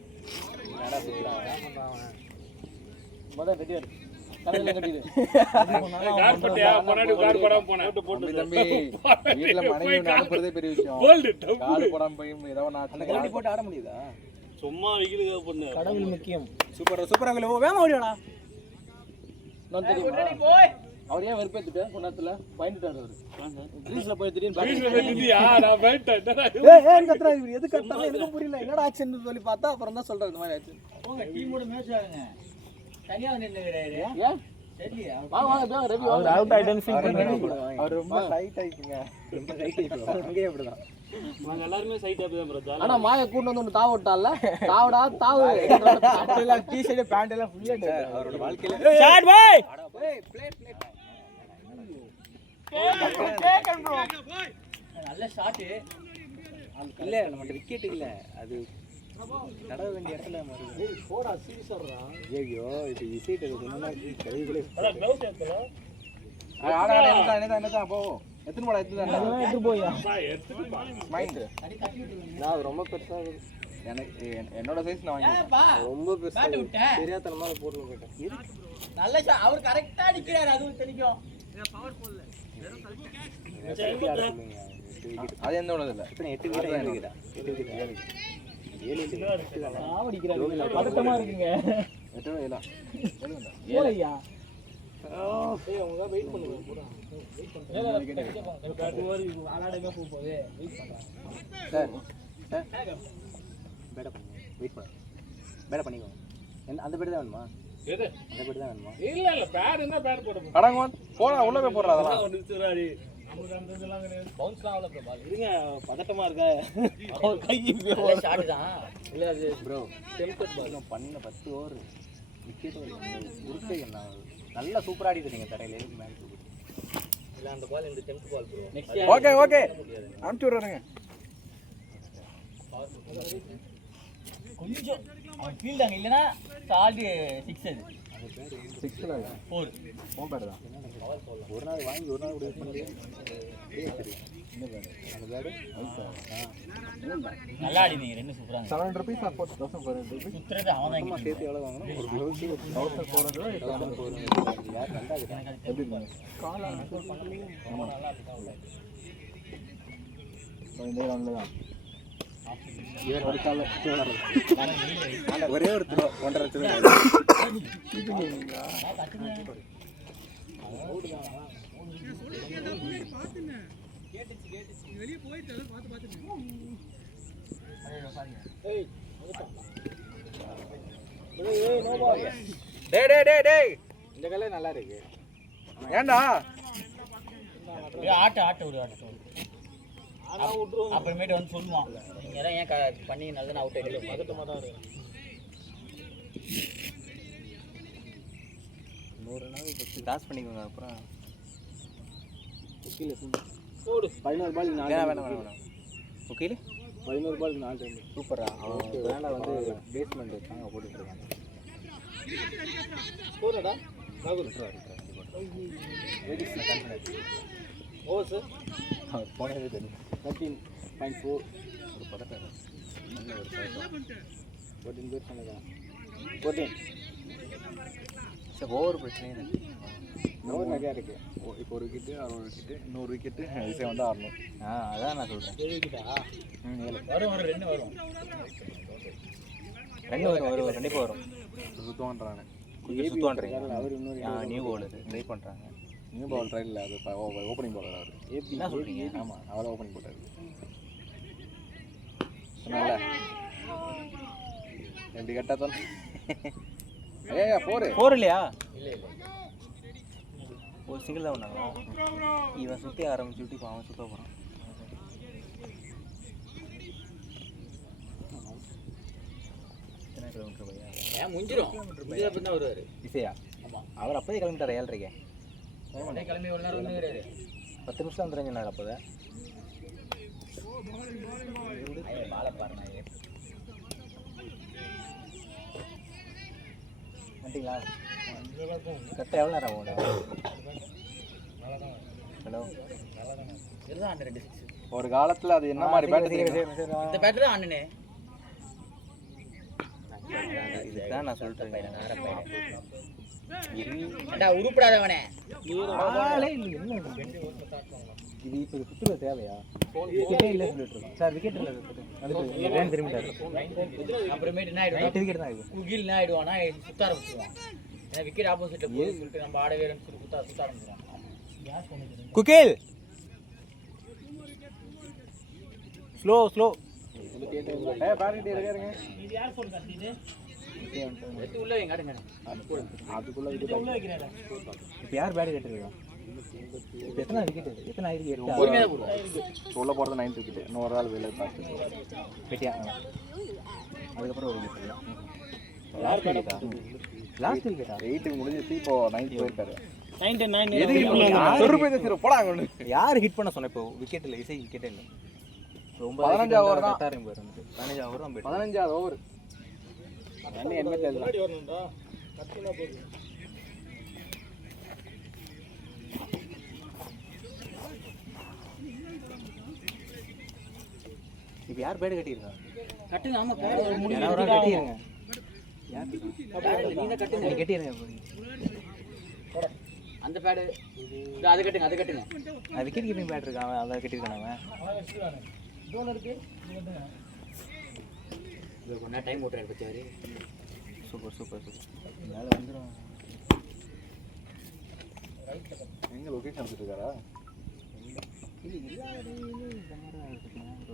விளையாடா சுற்றுறான் முதல் ரெடியா கடையில கட்டிடு கார் பட்டியா பொன்னாடி கார் போடாம போனேன் தம்பி வீட்டில் மனைவி அனுப்புறதே பெரிய விஷயம் கோல்டு கால் போடாமல் போய் ஏதோ அந்த கரண்டி போட்டு ஆட முடியுதா சும்மா விக்கிலுக்காக பண்ணு கடவுள் முக்கியம் சூப்பரா வேமா ஓடிவாடா நான் தெரியும் அவர் ஏன் வெறுப்பேத்துட்டு கொண்டாத்துல பயந்துட்டாரு அவரு கிரீஸ்ல போய் திடீர்னு வீட்ல வெட்டிட்டியா நான் வெயிட்டேன் கத்துறா இவர் எது கத்துறாங்க எனக்கும் புரியல என்னடா ஆச்சுன்னு சொல்லி பார்த்தா அப்புறம் தான் சொல்றாரு இந்த மாதிரி ஆச்சு உங்க டீமோட மேட்ச் ஆகுங்க தனியா நின்னுறாரு ஏன் சரியா வாங்க ரவி அவர் அவுட் ஆயிட்டேன்னு ஃபீல் பண்ணி அவர் ரொம்ப டைட் ஆயிடுங்க ரொம்ப டைட் ஆயிடுங்க அங்கேயே அப்படிதான் நாங்க எல்லாருமே சைட் ஆப் தான் ப்ரோ ஆனா மாய கூண்டு வந்து ஒன்று தாவ விட்டால தாவடா தாவு அப்படிலாம் டிஷர்ட் பேண்ட் எல்லாம் ஃபுல்லா அவரோட வாழ்க்கையில ஷாட் பாய் நல்ல ஷாட் இல்ல நம்மட்ட விக்கெட் இல்ல அது தடவ வேண்டிய இடத்துல போடா சீரியஸா ஐயோ இது இசைட் அது சொன்னா கையிலே க்ளவுஸ் ஏத்தல ஆடா என்னதான் போ எத்தனை போடா எடுத்து போயா எடுத்துட்டு பா மைண்ட் நான் ரொம்ப பெருசா எனக்கு என்னோட சைஸ் நான் வாங்கிட்டேன் ரொம்ப பெருசா தெரியாதனமா போட்டு போயிட்டேன் நல்ல ஷாட் அவர் கரெக்ட்டா அடிக்கிறாரு அதுவும் தெரியும் பவர் போல்ல அது எந்த உள்ளது இல்ல இத்தனை 8 விக்கெட் இருக்குடா 8 விக்கெட் 7 ஆவடிக்கிறாரு பதட்டமா இருக்குங்க 8 இல்ல 7 ஐயா ஏய் அவங்க வெயிட் பண்ணுங்க போடா ஆளாடங்க போகுது வெயிட் பண்றாங்க சார் பேட பண்ணுங்க வெயிட் பண்ணு பேட பண்ணிக்கோ அந்த பேட் தான் வேணுமா எது அந்த பேட் தான் வேணுமா இல்ல பேட் என்ன பேட் போட அடங்க போடா உள்ள போய் போடுறா அதெல்லாம் ஒரு நிமிஷம்டாடி நமக்கு அந்த இதெல்லாம் கிடையாது பவுன்ஸ்லாம் அவ்வளவு ப்ரோ பால் இருங்க பதட்டமா இருக்க அவர் கை ஷாட் தான் இல்ல அது ப்ரோ டெம்பர் பால் பண்ண 10 ஓவர் விக்கெட் உருட்டை என்ன நல்லா சூப்பரா ஆடிட்டு நீங்க தரையில இருந்து மேல இல்ல அந்த பால் இந்த 10th பால் ப்ரோ நெக்ஸ்ட் ஓகே அனுப்பிச்சு விடுறேங்க கொஞ்சம் அவன் ஃபீல்ட் அங்க இல்லனா சால்ட் 6 அது 6ல 4 போன் பேட் தான். ஒரு நாள் வாங்கி ஒரு நாள் கூட யூஸ் பண்ணலையே. இந்த பேட் அந்த பேடு நல்லா ஆடி நீங்க ரெண்டு சூப்பரா 700 rupees or 4400 rupees. சுத்துறது அவன் தான் சும்மா சேர்த்து எவ்வளோ வாங்கணும்? ஒரு க்ளவுஸு 1400 யார் நல்லா இருக்கு. எப்படி இருக்கு? கால் ஆமா நல்லா இருக்கு. இந்த ரவுண்ட்ல தான். இவர் ஒரு கால ஒரே ஒரு த்ரோ 1.5 த்ரோ டேய் இந்த கல்லே நல்லா இருக்கு. ஏண்டா ஆட்ட ஒரு ஆட்ட அப்புறமேட்டு வந்து சொல்லுவான் நீங்க எல்லாம் ஏன் பண்ணி நல்ல நான் அவுட் ஆகிட்டு பதட்டமாக தான் இருக்கு. 100 நாள் ஃபஸ்ட்டு டாஸ் பண்ணிக்கோங்க. அப்புறம் போடு 11 பால் 4 வேணாம் ஓகேல 11 பால் 4 டைம் சூப்பரா. அவன் வேலை வந்து பேஸ்மெண்ட் வச்சாங்க போட்டுட்டு இருக்காங்க. போறடா ராகுல் ஓ சார் அவர் போனதே தெரியும். 13.4 ஒரு பதட்டம் நல்ல ஒரு பதட்டம். 14 பேர் சொன்னதா 14 சார் ஓவர் பிரச்சனையே இல்லை. ஓவர் நிறையா இருக்கு. இப்போ ஒரு விக்கெட்டு 60 விக்கெட்டு 100 விக்கெட்டு இசை வந்து ஆடணும். அதான் நான் சொல்கிறேன். 7 விக்கெட்டா வரும் 2 வரும் 2 வரும் கண்டிப்பாக வரும். சுத்தம்ன்றானே சுத்தம்ன்றீங்க. அவர் இன்னொரு நியூ பவுலர் ட்ரை பண்ணுறாங்க. நியூ பால் ட்ரைல் இல்லை, அது ஓப்பனிங் பாலர் அவர். என்ன சொல்கிறீங்க? ஆமாம் அவர் ஓப்பனிங் போட்டார். சொன்னால எப்படி கட்டா தான் ஏயா போர் இல்லையா? இல்லை இல்லை ஒரு சிங்கிள் தான் பண்ணாங்களா? இவன் சுற்றி ஆரம்பிச்சுட்டு இப்போ அவன் சுற்ற போகிறான். எத்தனை கிலோமீட்டர் பையா? ஏன் முடிஞ்சிடும் முடிஞ்சது அப்படி தான் வருவார். இசையா? ஆமாம் அவர் அப்போதே கிளம்பிட்டார் 7:30. உடனே கிளம்பி ஒரு நேரம் வந்து கிடையாது. 10 நிமிஷம் வந்துடுங்க அப்போதே. மாலை பாருங்க வந்துட்டீங்களா? கரெக்டாக எவ்வளோ நேரம் ஆகும்? ஹலோ இதுதான் ஆண்டு 2 6 ஒரு காலத்தில் அது என்ன மாதிரி பேட் இந்த பேட்டர் தான் ஆண்டுனே. இதுதான் நான் சொல்லிட்டேன். ஏண்டா உருப்படாதவனே. இது இப்போ சுற்றுல தேவையா? விக்கெட்டே இல்லை சொல்லிட்டு இருக்கோம் சார். விக்கெட் இல்லை அதுக்கு திரும்பிட்டாரு. அப்புறமேட்டு என்ன ஆயிடுவான்? விக்கெட் தான் இது. குகில் என்ன ஆயிடுவானா சுத்த ஆரம்பிச்சிடுவான். ஏன்னா விக்கெட் ஆப்போசிட்ல போய் சொல்லிட்டு நம்ம ஆடவே சொல்லி சுத்த ஆரம்பிச்சிடுவான். குகில் ஸ்லோ பேட் இருக்காருங்க. இது யார் போன் கட்டிது? எடுத்து உள்ள வைங்க ஆடுங்க. அதுக்குள்ள இப்போ யார் பேட் கேட்டிருக்கா? இப்போ எத்தனை விக்கெட்? எத்தனை ஆயிருக்கு? 8 பொறுமையாக தான் போடுவோம். உள்ள போகிறது 9 விக்கெட்டு. இன்னொரு ஆள் வெளியே பார்த்து பெட்டியா? அதுக்கப்புறம் ஒரு விக்கெட். லாஸ்ட் விக்கெட்டா? 8க்கு முடிஞ்சிச்சு. இப்போ 9 போயிருக்காரு. 9 போடா ஒன்று. யார் ஹிட் பண்ண சொன்ன? இப்போ விக்கெட் இல்லை, இசை விக்கெட்டே இல்லை. 15 ஓவர் தான். 15 ஓவர் தான். 15வது ஓவர் என்ன தெரியல. இப்போ யார் பேடு கட்டியிருக்கா? கட்டுங்க. ஆமா கட்டிடுங்க. நீங்க கட்டுங்க. நீ கட்டிடுங்க. அந்த பேடு அது கட்டுங்க. அது கட்டுங்க. அது விக்கெட் கீப்பிங் பேட் இருக்கான். அவன் அதை கட்டியிருக்கான். அவன் இது கொஞ்ச டைம் ஓட்டுறாரு பத்தியாரு. சூப்பர் மேலே வந்துடும். எங்க லொகேஷன் வச்சுருக்காரா?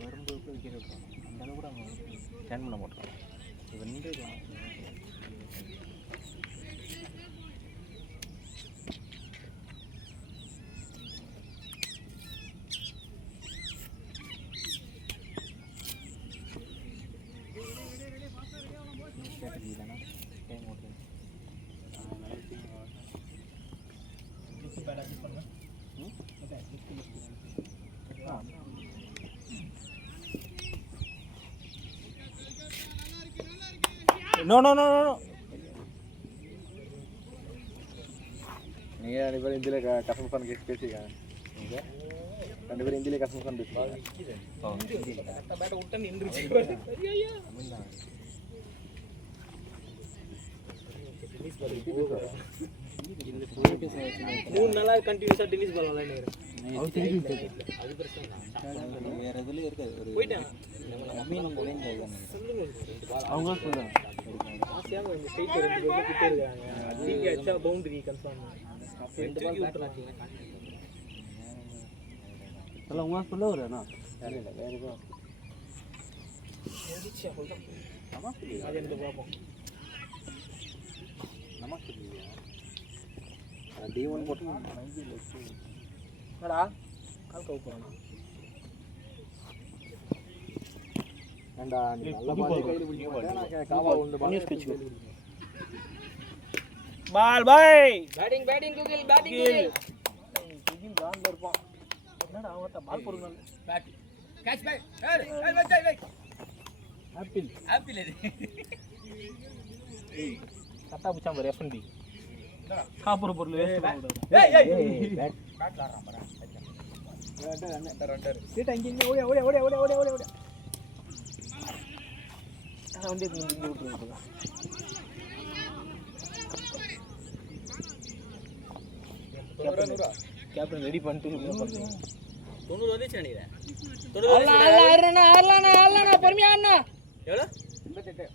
வரும்போது விக்கெட் எடுப்பான். அந்த அளவு கூட அவன் ஸ்டாண்ட் பண்ண மாட்டான். இது வந்து No. பேரும் இந்தியில கஸ்டமர் பேசியிருக்காங்க. ரெண்டு பேரும் இந்தியில கஸ்டமர் பேசியிருக்காங்க. பேட்டை விட்டு நின்றுச்சு. மூணு நாளா கண்டினியூஸா டென்னிஸ் பால் விளையாடுறேன். அது பிரச்சனை வேற எதுலயும் இருக்காது. போயிட்டேன் அவங்க சொல்லுங்க ஆசையாக இந்த ஸ்ட்ரைட் ரெண்டு பேரும் கிட்ட இருக்காங்க. நீங்க அச்சா பவுண்டரி கன்ஃபார்ம். ரெண்டு பால் பேட்டலாட்டீங்க. சொல்ல உங்க சொல்ல வரேனா வேற ஏதோ முடிச்சு அவ்வளோதான். அது எனக்கு பார்ப்போம். நமக்கு D1 போட்டு என்னடா கால் கவு போறானா? ஏண்டா நீ நல்ல பால் கையில பிடிக்க மாட்டே. நான் காவா வந்து பால் ஸ்பீச் பால் பாய் பேட்டிங் குகில் பேட்டிங் குகில் குகில் கிரவுண்ட்ல இருப்பான். என்னடா அவன்ட்ட பால் போடுங்க. பேட் கேட்ச் பை ஏய் ஆப்பிள் ஆப்பிள் இது கட்டா புச்சாம் பாரு F&B. சாப்பிடுற பொருள் வேஸ்ட் பண்ணக்கூடாது. பேட்ல ஆடுறான் பாரு ரன்னர் சீட் அங்க இங்க ஓடி நான் வந்து இங்க விட்டுறேன். கேப்டன் ரெடி பண்ணிட்டு 90 வந்துச்சு நினைக்கிறேன். 90 ஆறலனா பொறுமையா அண்ணா. எவ்வளோ 88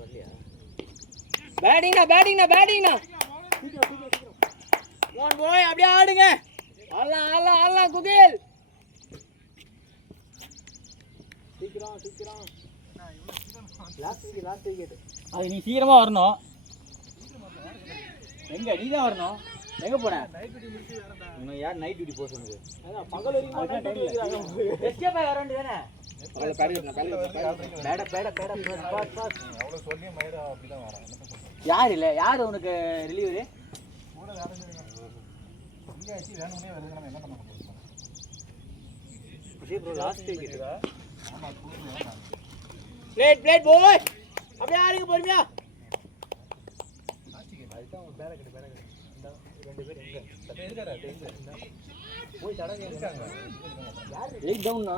வரலையா? பேட்டிங்னா ஒன் பாய் அப்படியே ஆடுங்க. அல்லா குகில் சீக்கிரம் லாஸ்ட் விக்கெட். அது நீ சீக்கிரமா வரணும். எங்க நீ தான் வரணும். எங்க போற? இன்னும் யார் நைட் டியூட்டி போக சொன்னது? அதான் பகல் வரைக்கும் டைம் இல்ல. எஸ்கேப் ஆகி வர வேண்டியதானே? அவ்வளவு பேட பாஸ் அவ்வளவு சொல்லி மயிரா அப்படிதான் வரான். என்ன சொல்ற? யார் உனக்கு ரிலீவரு? கூட வேற இங்க ஆச்சு வேணும்னே வருது. நம்ம என்ன பண்ண போறோம்? Bussy bro last wicket. ஆமா கூடுதல் பிளேட் பாய் அப்படியே ஆடுங்க பொறுமையா. அதுதான் பேர கட்டு இந்த ரெண்டு பேர் எங்க போய் தடங்க இருக்காங்க. யார் 8 டவுன்னா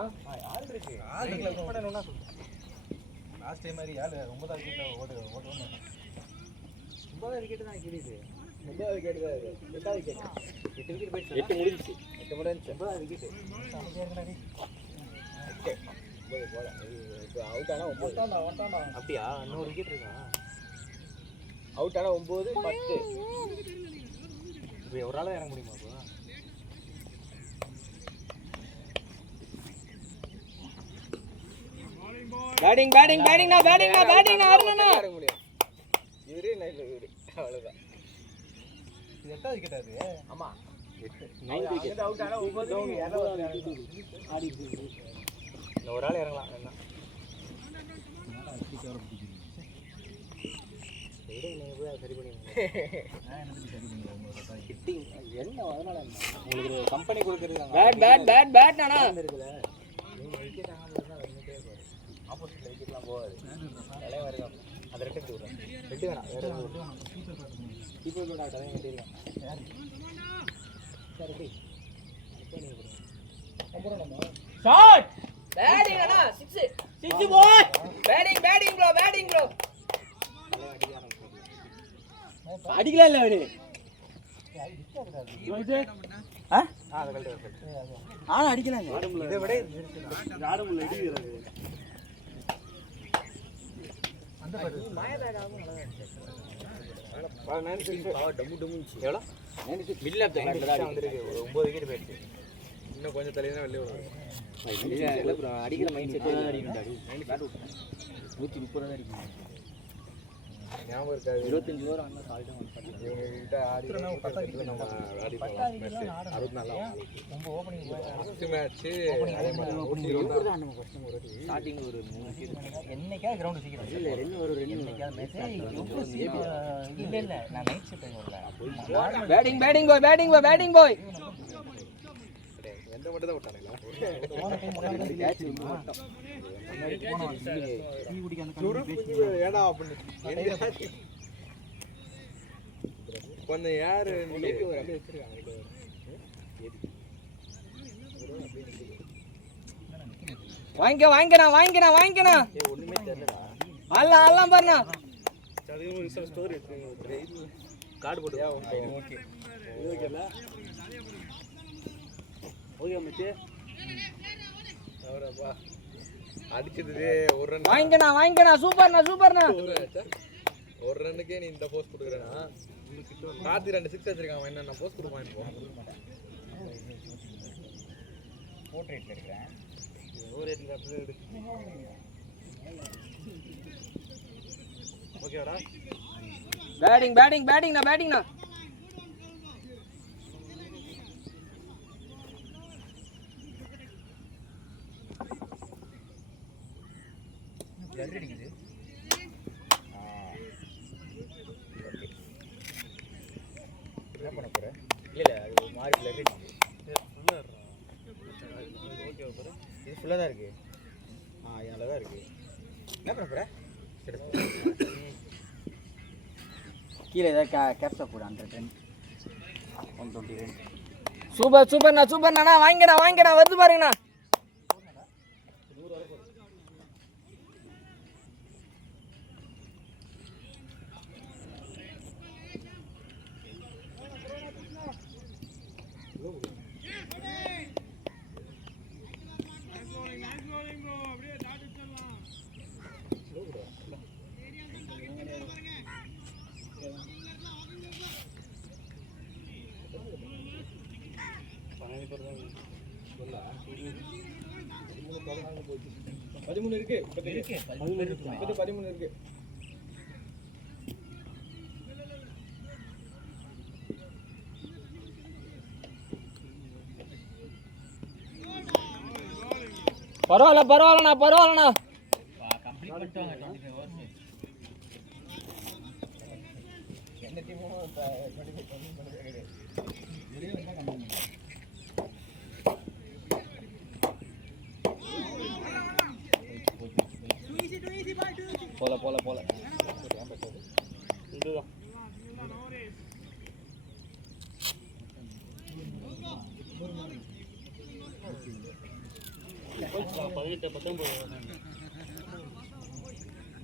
ஆள் இருக்கு. ஆள் இல்ல பண்ணனும்னா சொல்றேன். லாஸ்ட் டைம் மாதிரி ஆளு 9வது விக்கெட்ல ஓடுவாங்க. 9வது விக்கெட் தான் கிழிது. 9வது விக்கெட் தான் இது. 8வது விக்கெட். 8 விக்கெட் போயிடுச்சு. 8 முடிஞ்சிச்சு. 8 முடிஞ்சிச்சு. 9வது விக்கெட். போல இப்போ அவுட் ஆனா 9 அப்படியா? இன்னொரு விக்கெட் இருக்கா? அவுட் ஆனா 9 10. இப்போ ஒரு ஆளா இறங்க முடியுமா அப்போ? பேட்டிங் ஆடுறனா இறங்க முடியும். இவரே இவரு அவ்வளவுதான். இது 8வது விக்கெட் அது. ஆமா 9 விக்கெட் அவுட் ஆனா 9 டவுன் ஆடி ஒரு ஆள் இறங்கலாம் என்ன சரி என்ன அதனால உங்களுக்கு கம்பெனி கொடுக்குறது பேட் நானா இருக்குல்ல நீங்க விக்கெட் ஆகாம ஆப்போசிட்ல விக்கெட்லாம் போகாது. தலைய வருங்க அதை ரெட்டு விடுறேன். ரெட்டு வேணாம் வேற கீப்பர் கூட தலையை கட்டிருக்கேன். சரி ஷாட் பேட்டிங் அண்ணா 6 பாய் பேட்டிங் ப்ரோ அடிக்கல இல்ல அவரு ஆனா அடிக்கலாங்க. இதை விட ஆடமுல்ல இடிக்கிறாங்க. அந்த பாரு மாயதாகாவும் நல்லா எவ்வளோ மிடில் ஆஃப் த வந்துருக்கு. ஒரு 9 விக்கெட் போயிடுச்சு. இன்னும் கொஞ்சம் தலையினா வெளியே வரும். அடிக்கிற மைண்ட் செட் அடிக்கணும். 130 தான் அடிக்கணும். ஞாபகம் இருக்காது. 25 ஓவர் ஆனா சால்ட்டா இவங்க கிட்ட ஆடி நம்ம ஆடி 64 ரொம்ப ஓப்பனிங் ஃபர்ஸ்ட் மேட்ச் அதே மாதிரி ஸ்டார்டிங் ஒரு 3 விக்கெட் என்னைக்கா கிரவுண்ட் சீக்கிரம் இல்ல ரெண்டு ஒரு ரெண்டு இல்ல நான் நைட் ஷிஃப்ட் வரல. பேட்டிங் பாய் எந்த மட்டும் தான் விட்டானுங்களா? ஏடா அப்படின்னு கொஞ்சம் யாரு அப்படியே வச்சிருக்காங்க. வாங்கிக்கண்ணா ஒண்ணுமே தெரியலடா. எல்லாம் பாருண்ணா கார்டு போட்டு ஓகே ஓகே மச்சி அவரப்பா அடிச்சது ஒரு ரன். வாங்கிக்கண்ணா சூப்பர்ண்ணா ஒரு ரன்னுக்கே நீ இந்த போஸ்ட் கொடுக்குறேன்னா கார்த்தி 2 6 வச்சிருக்கான். என்ன நான் போஸ்ட் கொடுப்பான் இப்போ போர்ட்ரேட்ல இருக்கிறேன். ஓகேடா. பேட்டிங்ண்ணா பிளட் அடிக்குது. என்ன பண்ண போற? இல்ல அது ஒரு மாதிரி பிளட் அடிக்குது. ஓகே பாரு. இது ஃபுல்லா தான் இருக்கு. இதனால தான் இருக்கு. என்ன பண்ண போற? கீழே ஏதாவது கேப்சா போடு. 100 ரன் 120 ரன். சூப்பர்ண்ணா வாங்கிக்கண்ணா வருது பாருங்கண்ணா. பதிமூணு இருக்கு. 13 இருக்கு. பரவாயில்லண்ணா. கம்ப்ளீட் பண்ணிட்டாங்க 25 ஓவர்ஸ். எந்த டீமும் 25 பண்ணுறது ஒரே ஒரு தான் கம்மி. போல இதுதான் பதினெட்டு 19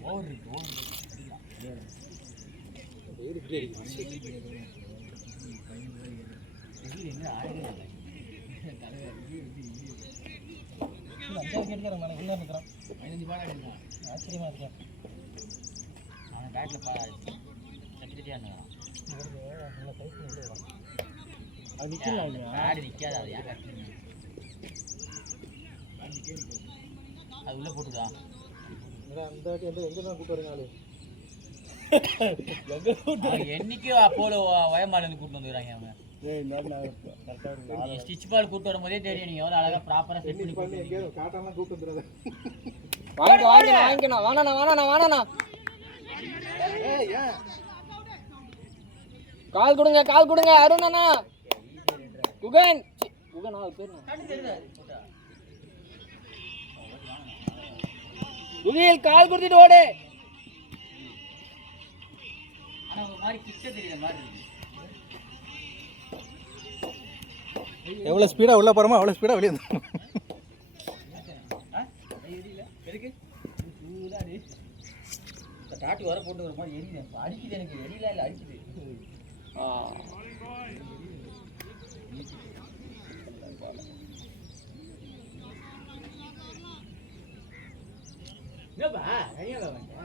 ஓவர் இருக்கு. என்ன ஆயிரம் ஆச்சரியமா இருக்கேன். அவன் பேட்ல சட்டியா அது நிக்கலாம். பேட் நிற்காது. அது ஏன் கட்டுறீங்க? அது உள்ள போட்டுதா? அந்த வாட்டி எங்க தான் கூட்டு வரீங்க ஆளு? என்னைக்கு அப்போல வயமால இருந்து கூட்டு வந்துக்கிறாங்க அவங்க. ஸ்டிச் பால் கூட்டு வரும்போதே தெரியும் நீங்க எவ்வளவு அழகா ப்ராப்பரா செட் பண்ணி எங்கேயும் காட்டாமலாம் கூட்டு வந்துடாத. வாங்கிக்கணும். வாணண்ணா. கால் கொடுங்க அருணண்ணா. குகன் பேர் குகில் கால் கொடுத்துட்டு ஓடு. ஆனா ஒரு மாதிரி கிட்ட தெரியற மாதிரி இருக்கு. எவ்வளவு ஸ்பீடா உள்ள போறோமோ அவ்வளவு ஸ்பீடா வெளிய வந்து. எதுக்கு சூடாடி டாட்டி வர போட்டு ஒரு மாதிரி எரியுது. அடிக்குது எனக்கு. எரியல இல்ல அடிக்குது. என்னப்பா தனியாக வந்துட்டேன்.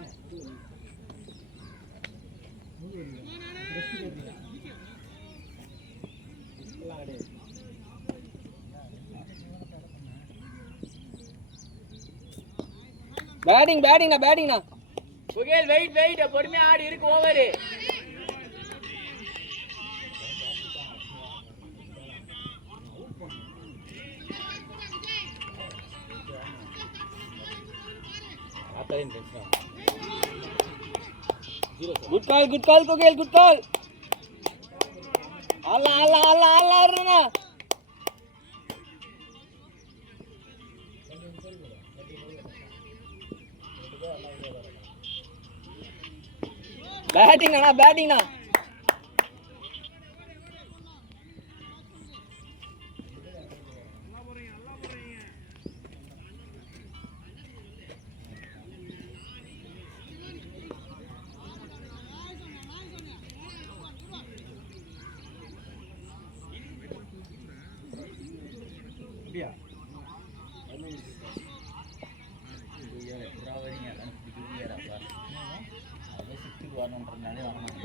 பேட்டிங்ண்ணா. புகழ் வெயிட் பொறுமையா ஆடி இருக்கு. ஓவர் குட் கால் குகேல் குட் கால். அல்ல பேட்டிங்ண்ணா அப்படியா எப்படா வரீங்க எனக்கு பிடிக்கலையாப்பா அதை சிட்டுக்கு வரணுன்றதுனாலே வரணும்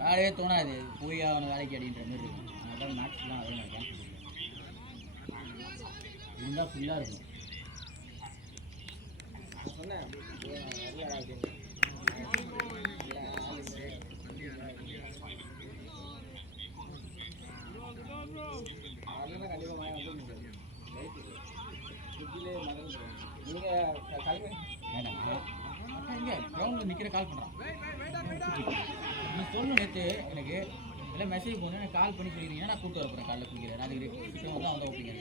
வேலையே தோணாது போய் அவனை வேலைக்கு அப்படின்ற மாதிரி இருக்கும் அதனால மேக்ஸ்லாம் அதே மாதிரி கேன்சல் இருந்தால் ஃபுல்லாக இருக்கும் நான் சொன்னேன் வரல அப்படின்னு. அதெல்லாம் கண்டிப்பாக வாங்கி வந்து நீங்கள் கிளம்பி வேண்டாம் இங்கே கிரவுண்டில் நிற்கிற கால் பண்ணுறான் நீ சொல்லணும் நேற்று எனக்கு எல்லாம் மெசேஜ் போன எனக்கு கால் பண்ணி சொல்லிடுறீங்கன்னா நான் கூப்பிட்டு வரப்போகிறேன் காலைல குடிக்கிறேன் அதுக்கு சீக்கிரமாக தான் வந்து ஓப்பிங்க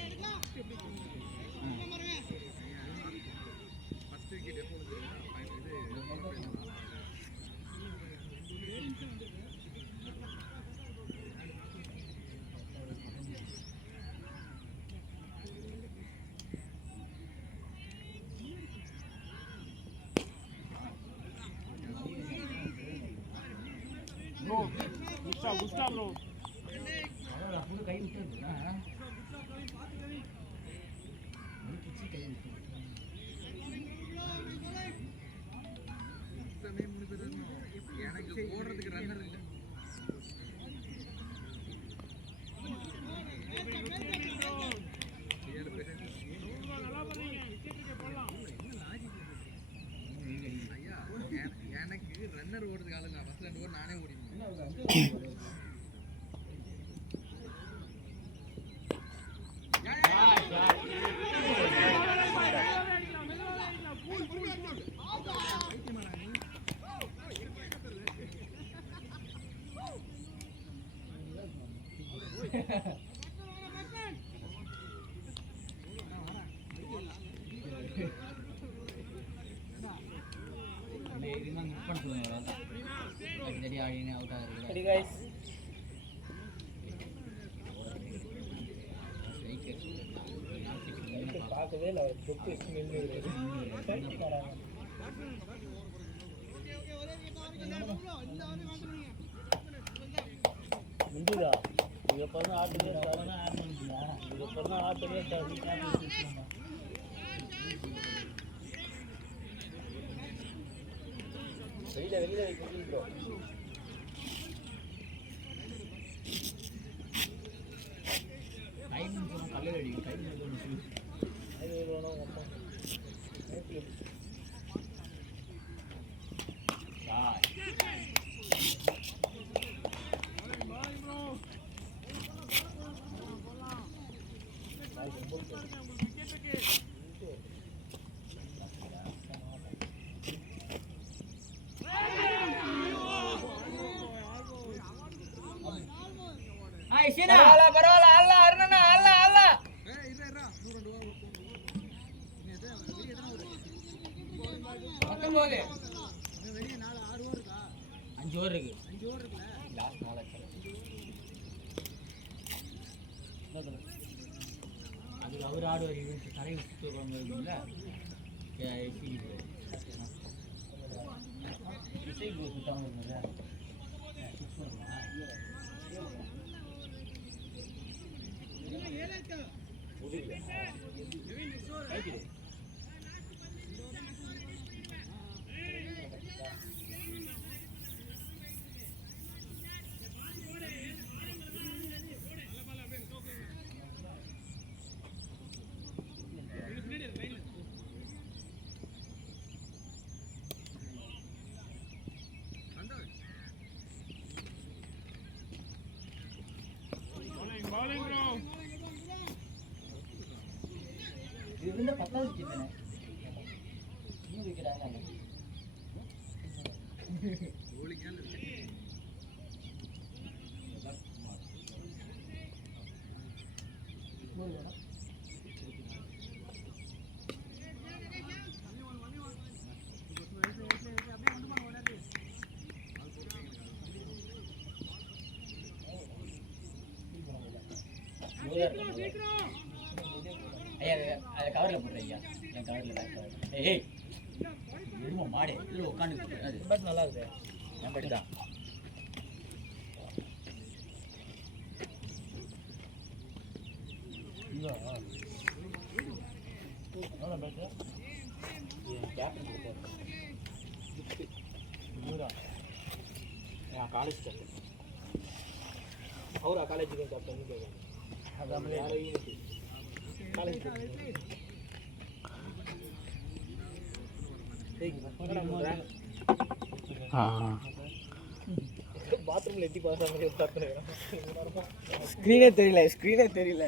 ப்ரோ குஸ்டா ப்ரோ அவ்வளோ புது கை விட்டுருக்குண்ணா கை விட்டு எனக்கு போடுறதுக்கு ரன்னர் இல்லை. எனக்கு ரன்னர் ஓடுறதுக்கு ஆளு இல்லை. ஃபர்ஸ்ட் 2 ஓவர் நானே ஓடினேன். மிஸ் பண்ண சொல்லுங்க அவ்வளோதான் அடிக்கடி ஆடினு அவுட் ஆகுது சரி guys. பார்க்கவே இல்லை புக்கு முடிஞ்சுதா இதுக்கப்புறம் தான் ஆட்டுமே இதுக்கப்புறம் தான் ஆட்டுமே வெளியில ப்ரோ டைம் கல்லில் அடிக்கும் டைம் பரவாயில்ல அல்ல அருணா அல்ல அல்ல 19 5 ஓவர் இருக்கு லாஸ்ட் 4 அது அவர் ஆடுவார் இவருக்கு தலை விட்டு இருக்குல்ல இசை சுத்தாமல் இருக்குல்ல இது வந்து 10வது கிட்டனே இன்னும் வைக்கிறாங்க ஐயா அதை கவரில் போடுற ஐயா என் கவரில் ஏய் எருமை மாடு இதில் உட்காந்து அது பட் நல்லா இருக்குது என் படி தான் எவ்வளோ பேச்சு கேப்டன் காலேஜ் கேப்டன் அவரா காலேஜுக்கு கேப்டன் கேட்குறேன் அதான் காலேஜ் பாத்ரூம்ல எட்டி பார்த்தா மாதிரி ஸ்க்ரீனே தெரியல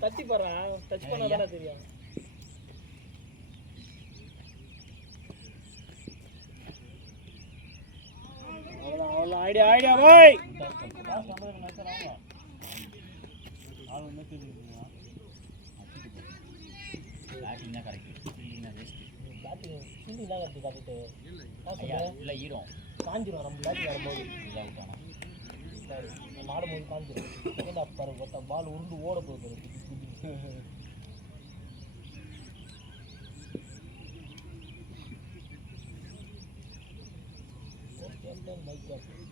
தட்டி பாடுறான் டச் பண்ணா தானே தெரியும் அவ்வளோ ஐடியா பாய் ஆள் ஒன்றும் தெரியுதுங்களா பேட்டிங் தான் கரெக்ட் ஃபீல்டிங் தான் வேஸ்ட்டு பேட்டிங் ஃபீல்டிங் தான் கட்டி காட்டிட்டு இல்லை ஈரம் காஞ்சிரும் நம்ம பேட்டிங் ஆடும்போது இதாக ஆனால் நம்ம ஆடும்போது காஞ்சிரும் செகண்ட் ஹாஃப் பாரு பார்த்தா பால் உருண்டு ஓட போகுது கேப்டன் மை கேப்டன்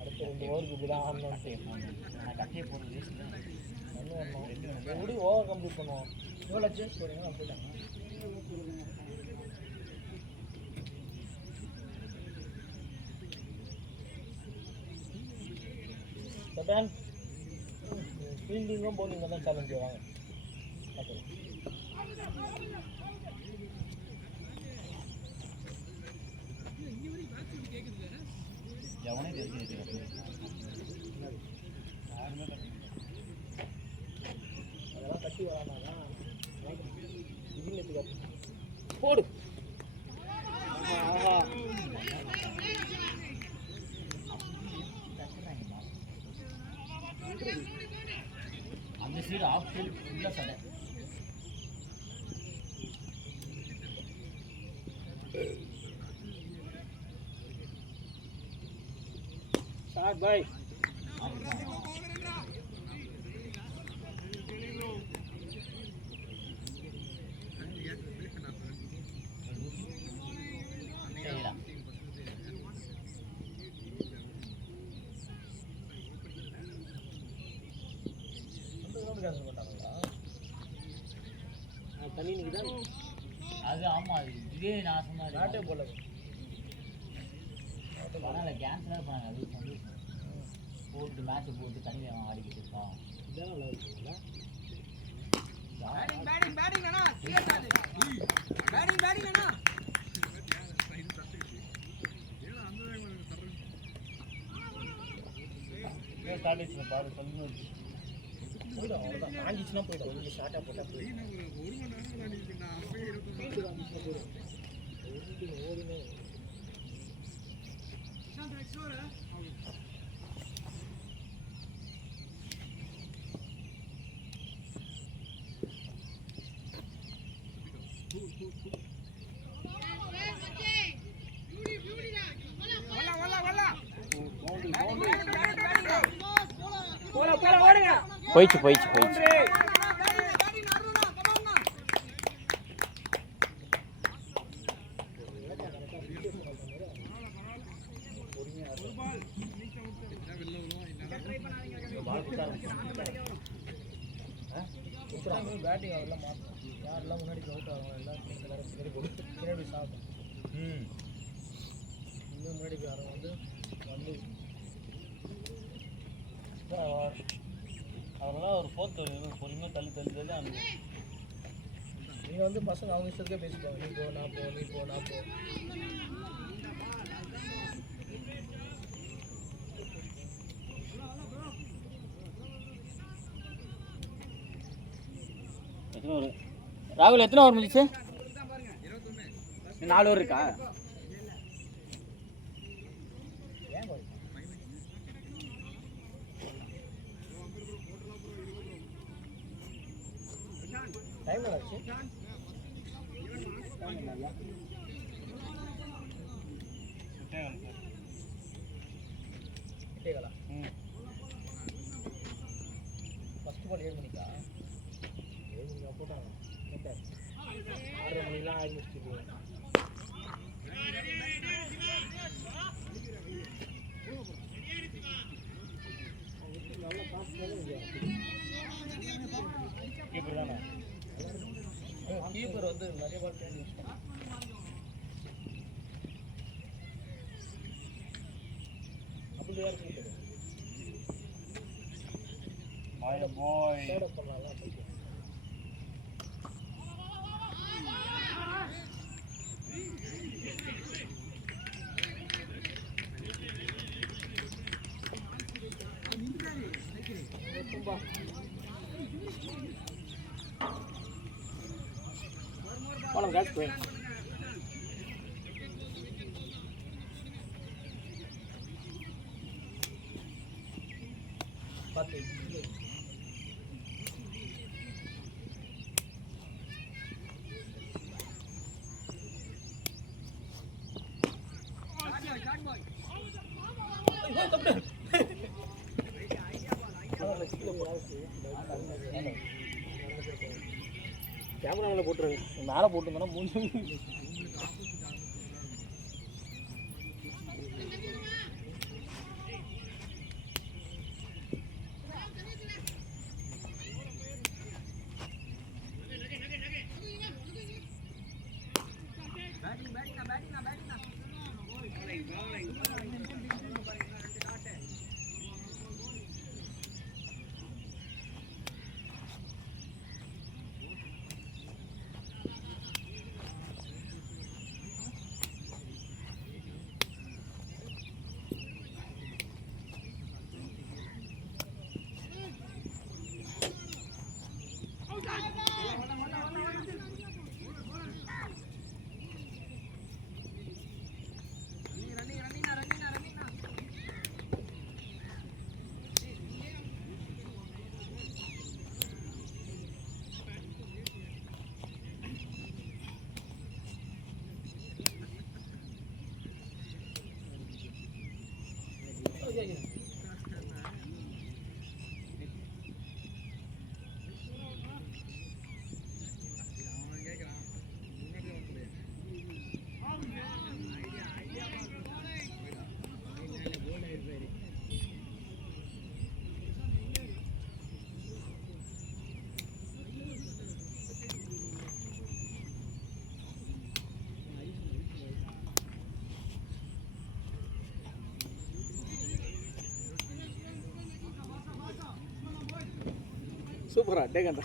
அடுத்த 2 ஓவருக்கு இப்படி தான் ஆடணும்ட்டு நான் கட்டையை போடுறது வேஸ்ட் தான் என்ன வரணும் எப்படி ஓவர் கம்ப்ளீட் பண்ணுவோம் எவ்வளோ சேஞ்ச் போடுங்க நான் போயிட்டாங்க கேப்டன் ஃபீல்டிங்கும் பவுலிங்கும் தான் சேலஞ்சு வாங்க பார்த்துக்கலாம் எவனே தெரிஞ்சு அதெல்லாம் கட்டி வரானாதான் திடீர்னு போடு அந்த சைடு ஆஃப் சைடு ஃபுல்லாக சடை ஷாட் பாய் கேன்சல் பண்ணிட்டாங்களா தண்ணி இன்னைக்கு தான் அது ஆமாம் இதே நான் சொன்ன நாட்டே போடல பரவாயில்ல கேன்சலாக பண்ணாங்க அது வந்து போட்டு மேட்ச் போட்டு தனியாக ஆடிக்கிட்டு இருக்கான் இதான் நல்லா இருக்குங்களா ஸ்டார்டிங்ஸில் பாரு சொல்லணும் போயிடும் அவ்வளோதான் காஞ்சிச்சுன்னா போயிடும் கொஞ்சம் ஷார்ட்டாக போட்டால் போயிடும் ஓடுமே போயிடுச்சு பேட்டிங் அதெல்லாம் மாற்றணும் யாரெல்லாம் முன்னாடி அவுட் ஆகும் எல்லாம் பின்னாடி போட்டு பின்னாடி சாப்பிடும் இன்னும் முன்னாடி யாரும் வந்து அதெல்லாம் ஒரு ஃபோர்த்து பொறுமையாக தள்ளி அந்த நீங்கள் வந்து பசங்க அவங்க இஷ்டத்துக்கே பேசிப்பாங்க நீ போ நான் போ நீ போ நான் போ ராகுல் எத்தனை ஓவர் முடிச்சு 4 ஓவர் இருக்கா ஏன் போய் டைம் ஆச்சு எட்டேகளா ஃபஸ்ட் பால் 7 மணிக்கா 7 மணிக்கா போட்டாங்க 6:30 மணிலாம் கீப்பர் தானே கீப்பர் வந்து நிறைய பால் தேடி வச்சுட்டான். அப்படி யார் கீப்பர் My boy. தேட பண்ணலாம். போலாம் கேட்ச் போய் பார்த்து கேமராவில் போட்டுருங்க. மேலே போட்டுருந்தோன்னா மூஞ்சி சூப்பரா டேக்கண்டா.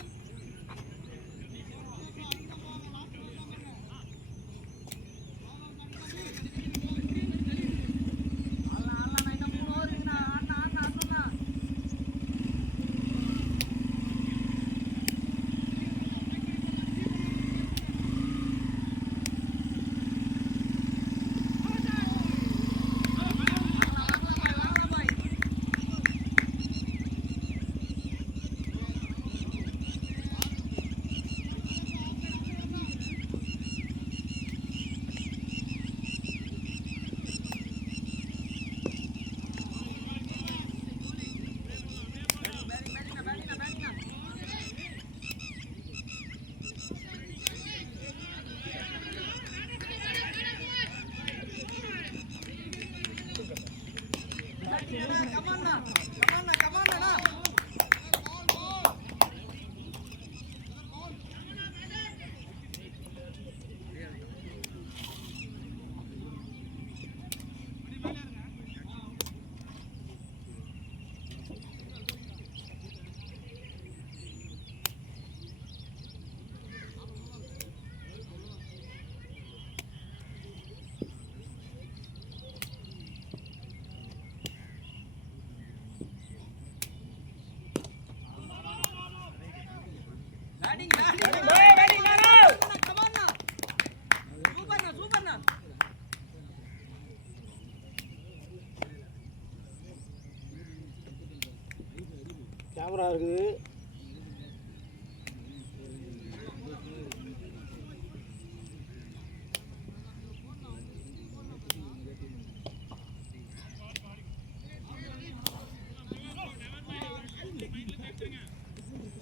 கேமரா இருக்குது.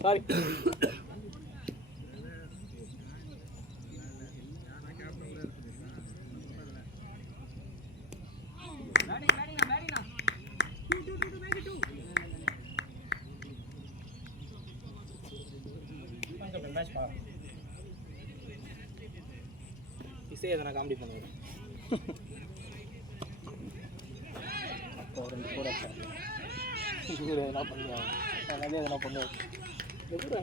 சாரி இசை எதனா காமெடி பண்ணுவேன். அப்போ ரெண்டு கூட எதனா பண்ணுவேன். அதே எதனா பண்ணுவேன். எப்படி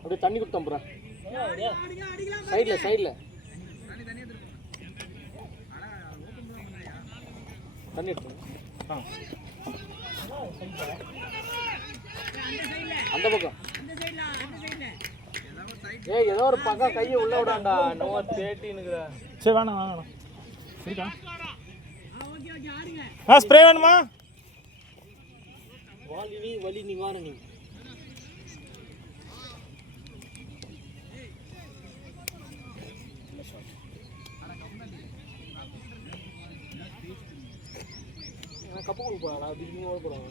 அப்படியே தண்ணி கொடுத்தோம் ப்ரோ. சைடில் தண்ணி எடுத்து அந்த பக்கம். ஏய் ஏதோ ஒரு பக்கம் கையை உள்ள விடாண்டா. நோ தேட்டினுக்குற. சரி வேணாம் சரிக்கா. ஸ்ப்ரே வேணுமா? வலி நிவாரணி. கப்பு கொடுக்க போறாங்களா? அப்படி ஓட போறாங்க.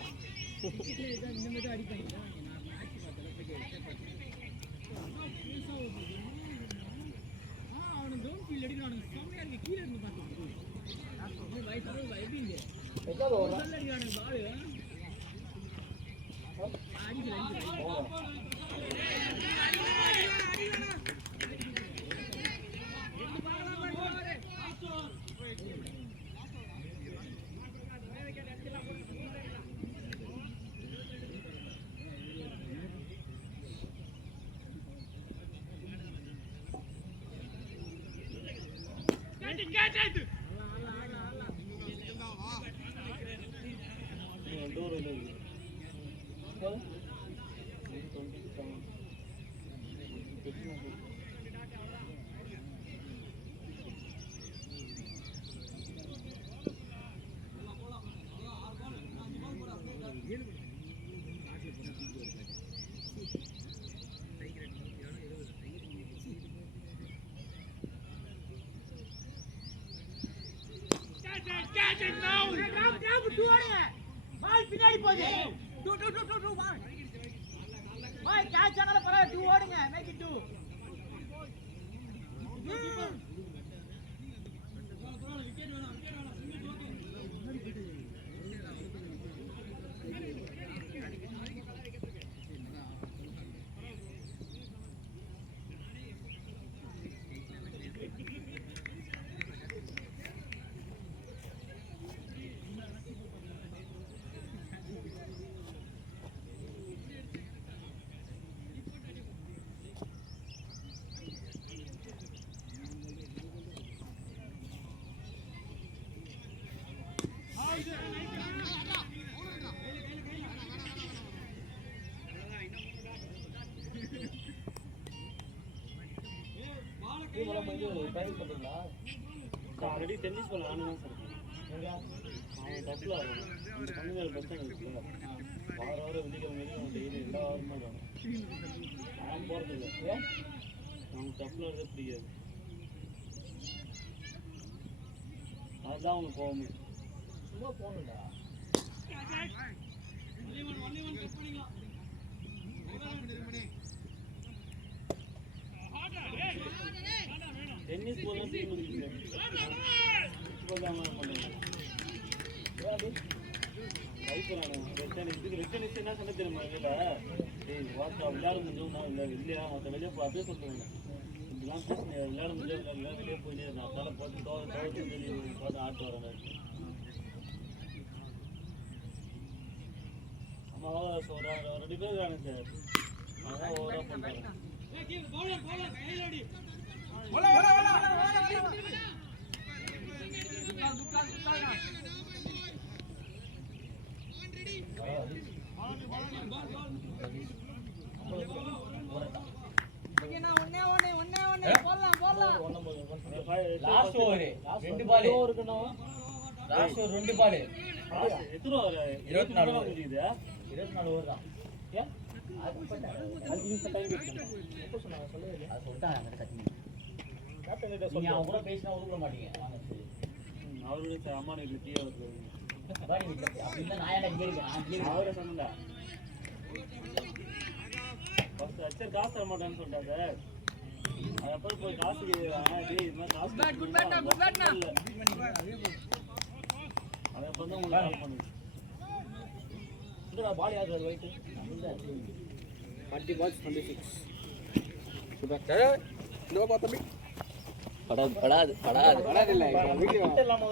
பின்னாடி போகுது. கேட்ச் ஆனாலும் பரவாயில்ல. ஓடுங்க. Make it 2. Already tennis ball ஆனு தான் சார். அவன் டப்பில் ஆகணும். அந்த பங்குகள் பஸ் தான் இருக்குல்ல. வாரம் வெள்ளிக்கிழமை அவன் டெய்லி எல்லா வாரமும் ஆகணும். அவன் போகிறதில்ல. அவனுக்கு டப்பில் இருக்க பிடிக்காது. அதுதான் அவனுக்கு போகணும். சும்மா போகணும்டா. டென்னிஸ் போலாம் டீம் இருக்குது. ரெட்டனிஸ் என்ன சொன்ன தெரியுமா? இதில் வாட்ஸ்அப் விளையாட முடியும். நான் இல்லை இல்லையா மற்ற வெளியே போய் அப்படியே சொல்லுவாங்க. இப்படிலாம் பேசுங்க. விளையாட முடியாது. விளையாட வெளியே போயிட்டே நான் அதனால் பார்த்து தோற்று வெளியே பார்த்து ஆட்டு வரேன். ஆமாம் சொல்கிறேன். 2 பேர் இருக்காங்க சார். அதான் ஓவராக பண்ணுறாங்க. லாஸ்ட் ஓவர் 2 பால் இருக்கணும். லாஸ்ட் ஓவர் 2 பால். எத்தனை ஓவர்? 24 ஓவர் முடியுது. 24 ஓவர் தான். ஏன் அது 5 நிமிஷம் டைம் கேட்கணும். எப்போ சொன்னாங்க? சொல்லவே இல்லை. அது சொல்லிட்டாங்க. அந்த கட்டி கிட்ட நீங்க சொல்லுங்க. அவங்க கூட பேசினா ஒதுக்க மாட்டீங்க வாங்க சரி. அவருக்கு அம்மா வீட்டில் டீ வருது அதான் நீங்க அப்படி இல்லை நான் ஏன்டா இங்கே இருக்கேன் நான் இங்கே அவரே சொன்னல ஃபர்ஸ்ட் அச்சர் காசு தர மாட்டேன்னு சொல்லிட்டேன் சார் அதுக்கப்புறம் போய் காசு கேட்குறாங்க டேய் இது மாதிரி காசு அதுக்கப்புறம் தான் உங்களுக்கு கால் பண்ணுது இந்த பால் யாரு வைட்டு 40 balls 26 சூப்பர் இதோ பார்த்தா படாது படாது படாது வராது இல்லை வீடியோ இல்லாம